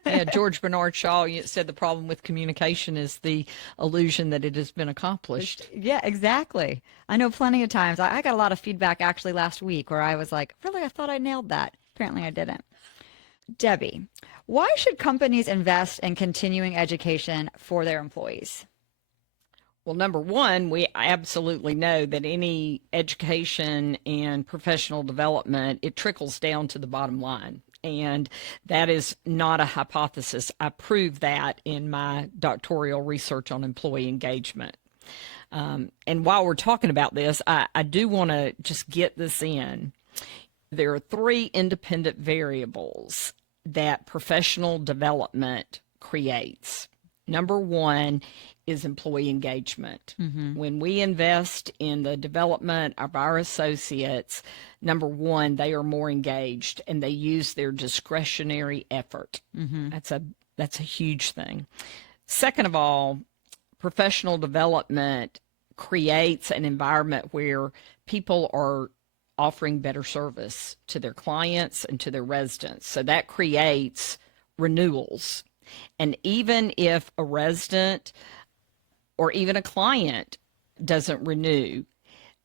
Yeah, George Bernard Shaw said the problem with communication is the illusion that it has been accomplished. Yeah, exactly. I know plenty of times. I got a lot of feedback actually last week where I was like, really, I thought I nailed that. Apparently I didn't. Debbie, why should companies invest in continuing education for their employees? Well, number one, we absolutely know that any education and professional development, it trickles down to the bottom line. And that is not a hypothesis. I proved that in my doctoral research on employee engagement. And while we're talking about this, I do want to just get this in. There are 3 independent variables that professional development creates. Number one is employee engagement. When we invest in the development of our associates, number one, they are more engaged and they use their discretionary effort. That's a huge thing. Second of all, professional development creates an environment where people are offering better service to their clients and to their residents. So that creates renewals. And even if a resident or even a client doesn't renew,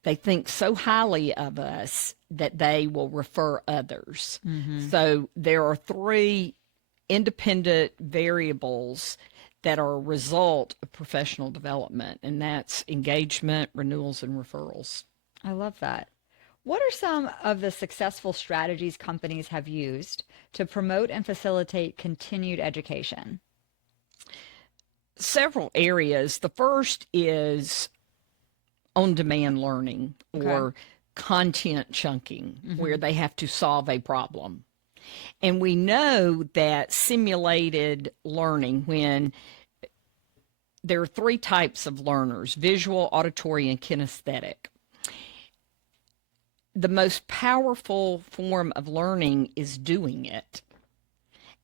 they think so highly of us that they will refer others. So there are 3 independent variables that are a result of professional development, and that's engagement, renewals, and referrals. I love that. What are some of the successful strategies companies have used to promote and facilitate continued education? Several areas. The first is on-demand learning or content chunking, where they have to solve a problem. And we know that simulated learning, when there are 3 types of learners: visual, auditory, and kinesthetic. The most powerful form of learning is doing it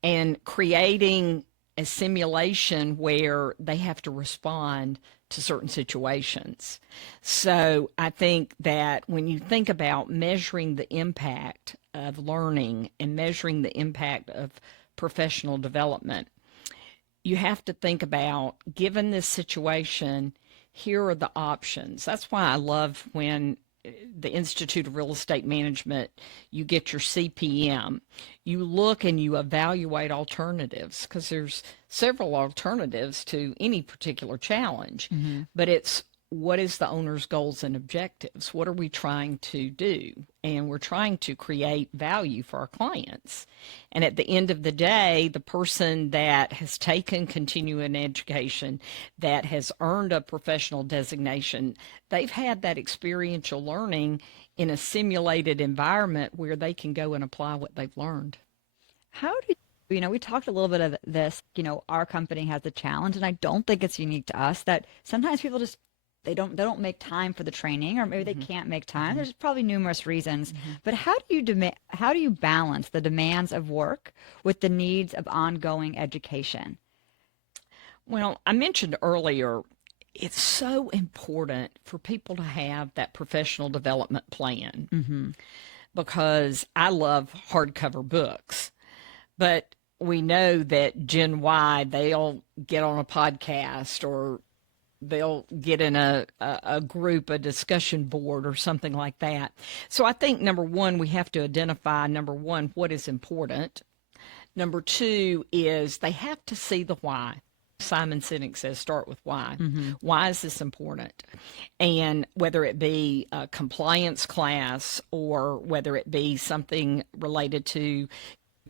and creating a simulation where they have to respond to certain situations. So I think that when you think about measuring the impact of learning and measuring the impact of professional development, you have to think about, given this situation, here are the options. That's why I love when the Institute of Real Estate Management, you get your CPM. You look and you evaluate alternatives because there's several alternatives to any particular challenge. But it's what is the owner's goals and objectives? What are we trying to do? And we're trying to create value for our clients. And at the end of the day, the person that has taken continuing education, that has earned a professional designation, they've had that experiential learning in a simulated environment where they can go and apply what they've learned. How do we talked a little bit of this, our company has a challenge, and I don't think it's unique to us, that sometimes people just they don't make time for the training, or maybe they can't make time. There's probably numerous reasons. But how do you balance the demands of work with the needs of ongoing education? Well, I mentioned earlier, it's so important for people to have that professional development plan because I love hardcover books, but we know that Gen Y, they'll get on a podcast or they'll get in a group, a discussion board or something like that. So I think, number one, we have to identify, what is important. Number two is they have to see the why. Simon Sinek says, start with why. Why is this important? And whether it be a compliance class or whether it be something related to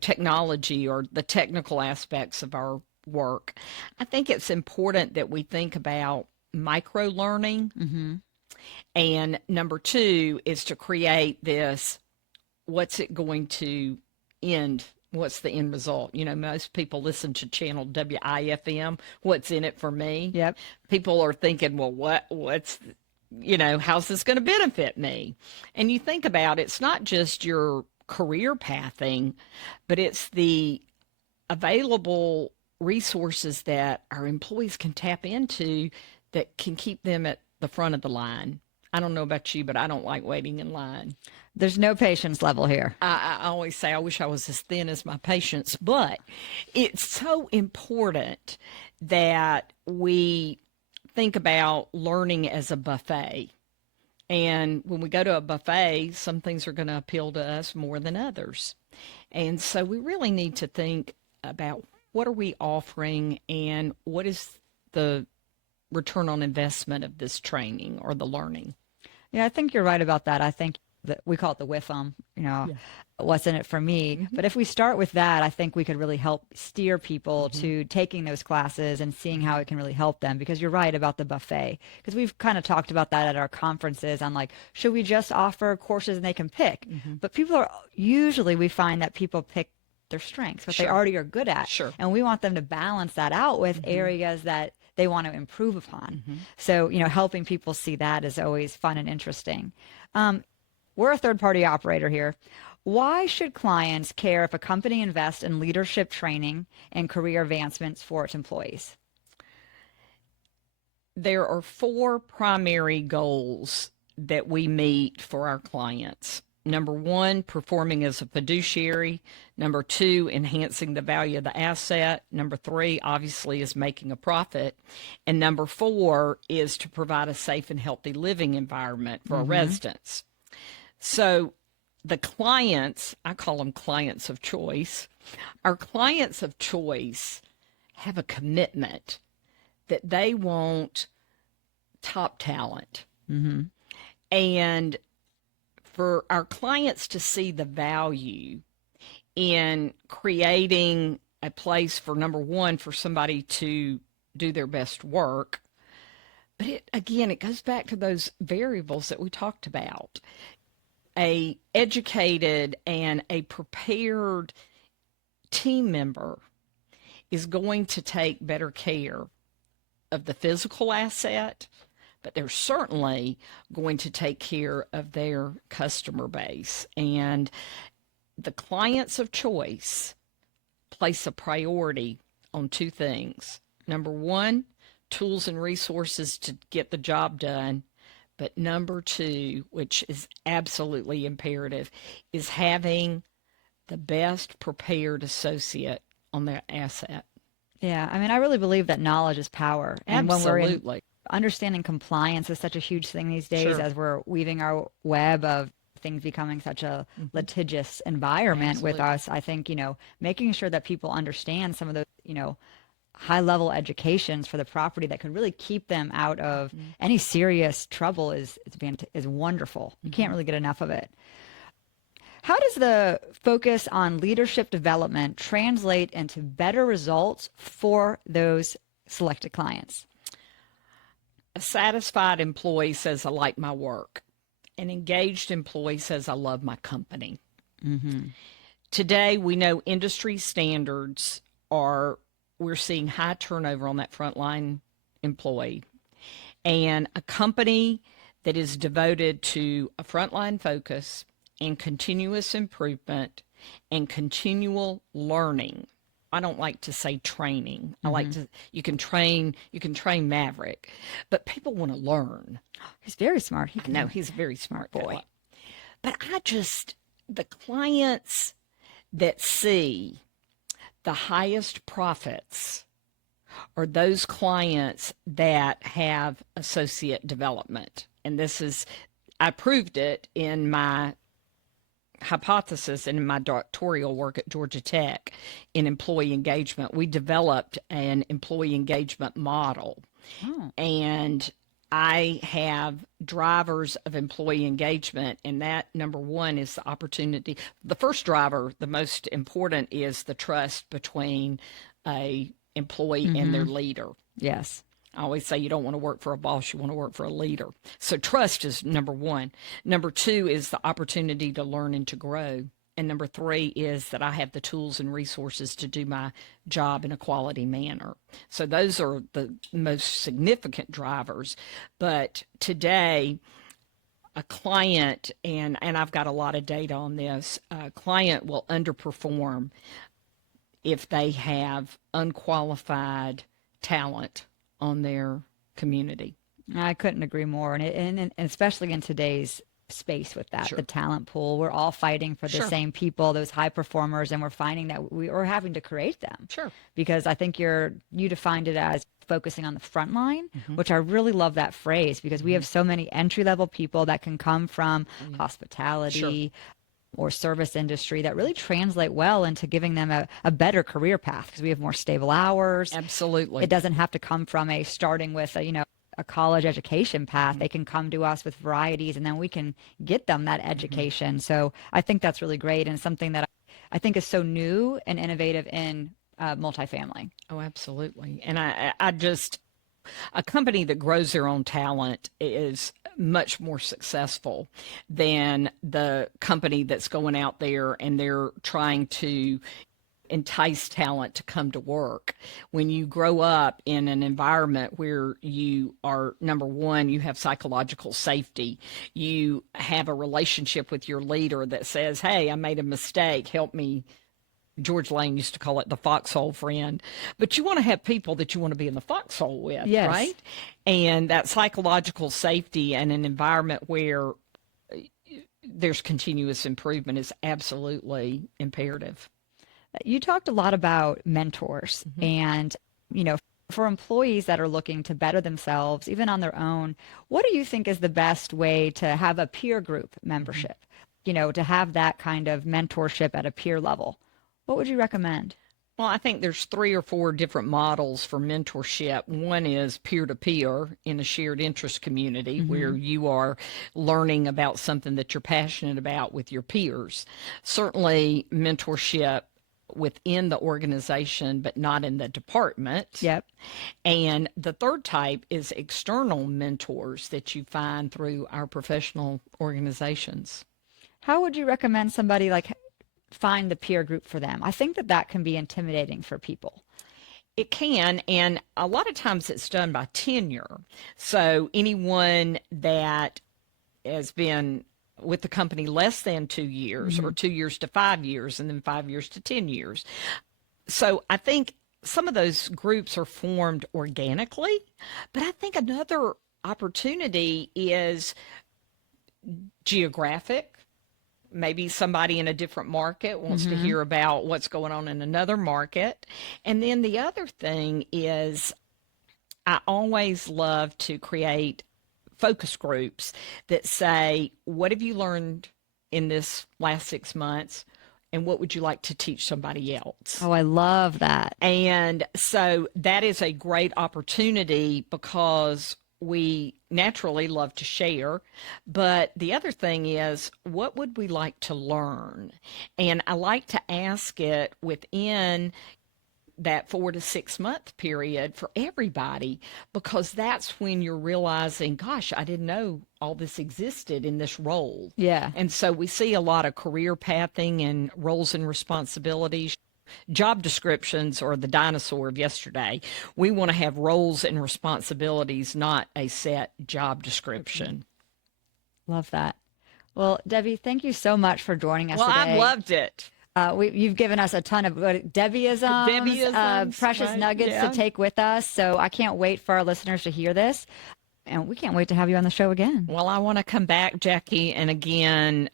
technology or the technical aspects of our work, I think it's important that we think about micro learning. And number two is to create this, what's it going to end? What's the end result? Most people listen to channel WIFM. What's in it for me? Yep. People are thinking, well, what's, how's this going to benefit me? And you think about it's not just your career pathing, but it's the available resources that our employees can tap into that can keep them at the front of the line. I don't know about you, but I don't like waiting in line. There's no patience level here. I always say I wish I was as thin as my patience, but it's so important that we think about learning as a buffet. And when we go to a buffet, some things are going to appeal to us more than others. And so we really need to think about what are we offering and what is the return on investment of this training or the learning. Yeah, I think you're right about that. I think that we call it the WIFM, what's in it for me. But if we start with that, I think we could really help steer people to taking those classes and seeing how it can really help them. Because you're right about the buffet, because we've kind of talked about that at our conferences on like, should we just offer courses and they can pick? But we find that people pick their strengths, what they already are good at. And we want them to balance that out with areas that they want to improve upon. So, helping people see that is always fun and interesting. We're a third-party operator here. Why should clients care if a company invests in leadership training and career advancements for its employees? There are 4 primary goals that we meet for our clients. Number 1, performing as a fiduciary. Number 2, enhancing the value of the asset. Number 3, obviously, is making a profit. And number 4 is to provide a safe and healthy living environment for our residents. So the clients, I call them clients of choice, our clients of choice have a commitment that they want top talent. And for our clients to see the value in creating a place for, number 1, for somebody to do their best work. But it goes back to those variables that we talked about. A educated and a prepared team member is going to take better care of the physical asset, but they're certainly going to take care of their customer base. And the clients of choice place a priority on 2 things. Number 1, tools and resources to get the job done. But number 2, which is absolutely imperative, is having the best prepared associate on their asset. Yeah, I mean, I really believe that knowledge is power. And Absolutely. understanding compliance is such a huge thing these days Sure. as we're weaving our web of things becoming such a litigious environment with Absolutely. us. I think, making sure that people understand some of those, high level educations for the property that could really keep them out of any serious trouble is wonderful. You can't really get enough of it. How does the focus on leadership development translate into better results for those selected clients? A satisfied employee says, I like my work. An engaged employee says, I love my company. Today, we know industry standards we're seeing high turnover on that frontline employee. And a company that is devoted to a frontline focus and continuous improvement and continual learning. I don't like to say training. I like to, you can train Maverick, but people want to learn. He's very smart. No, he's a very smart boy. boy. But the clients that see the highest profits are those clients that have associate development. And I proved it in my hypothesis and in my doctoral work at Georgia Tech in employee engagement. We developed an employee engagement model. And I have drivers of employee engagement, and that number one is the opportunity. The first driver, the most important, is the trust between a employee and their leader. Yes. I always say you don't want to work for a boss, you want to work for a leader. So trust is number one. Number two is the opportunity to learn and to grow. And number three is that I have the tools and resources to do my job in a quality manner. So those are the most significant drivers. But today, a client, and I've got a lot of data on this, a client will underperform if they have unqualified talent on their community. I couldn't agree more. And especially in today's space with that, Sure. the talent pool, we're all fighting for the Sure. same people, those high performers, and we're finding that we're having to create them. Sure. Because I think you defined it as focusing on the front line, which I really love that phrase, because we have so many entry level people that can come from hospitality or service industry that really translate well into giving them a better career path, because we have more stable hours. Absolutely. It doesn't have to come from starting with a college education path. They can come to us with varieties, and then we can get them that education. So I think that's really great, and something that I think is so new and innovative in multifamily. Oh, absolutely. And I just, a company that grows their own talent is much more successful than the company that's going out there and they're trying to entice talent to come to work. When you grow up in an environment where you are, number one, you have psychological safety, you have a relationship with your leader that says, hey, I made a mistake, help me. George Lane used to call it the foxhole friend. But you want to have people that you want to be in the foxhole with, Yes. right? And that psychological safety and an environment where there's continuous improvement is absolutely imperative. You talked a lot about mentors and, for employees that are looking to better themselves, even on their own, what do you think is the best way to have a peer group membership, to have that kind of mentorship at a peer level? What would you recommend? Well, I think there's 3 or 4 different models for mentorship. One is peer-to-peer in a shared interest community where you are learning about something that you're passionate about with your peers. Certainly mentorship within the organization, but not in the department. Yep. And the third type is external mentors that you find through our professional organizations. How would you recommend somebody find the peer group for them? I think that can be intimidating for people. It can, and a lot of times it's done by tenure. So anyone that has been with the company less than 2 years or 2 years to 5 years and then 5 years to 10 years. So I think some of those groups are formed organically, but I think another opportunity is geographic. Maybe somebody in a different market wants to hear about what's going on in another market. And then the other thing is I always love to create focus groups that say, what have you learned in this last 6 months? And what would you like to teach somebody else? Oh, I love that. And so that is a great opportunity because we naturally love to share. But the other thing is, what would we like to learn? And I like to ask it within that 4 to 6 month period for everybody, because that's when you're realizing, gosh, I didn't know all this existed in this role. Yeah. And so we see a lot of career pathing and roles and responsibilities. Job descriptions are the dinosaur of yesterday. We want to have roles and responsibilities, not a set job description. Love that. Well, Debbie, thank you so much for joining us Well, today. I've loved it. You've given us a ton of Debbieisms, precious right? nuggets Yeah. to take with us. So I can't wait for our listeners to hear this. And we can't wait to have you on the show again. Well, I want to come back, Jackie. And again,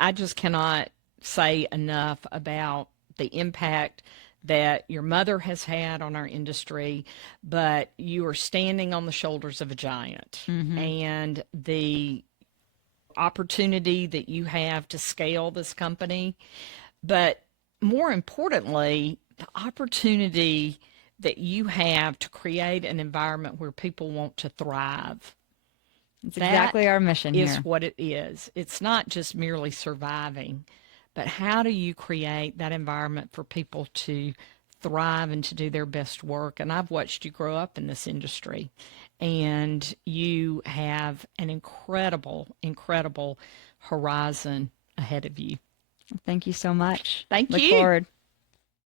I just cannot say enough about the impact that your mother has had on our industry, but you are standing on the shoulders of a giant. And the opportunity that you have to scale this company, but more importantly, the opportunity that you have to create an environment where people want to thrive. It's exactly our mission is here. what it is. It's not just merely surviving, but how do you create that environment for people to thrive and to do their best work? And I've watched you grow up in this industry, and you have an incredible, incredible horizon ahead of you. Thank you so much. Thank Look you. forward.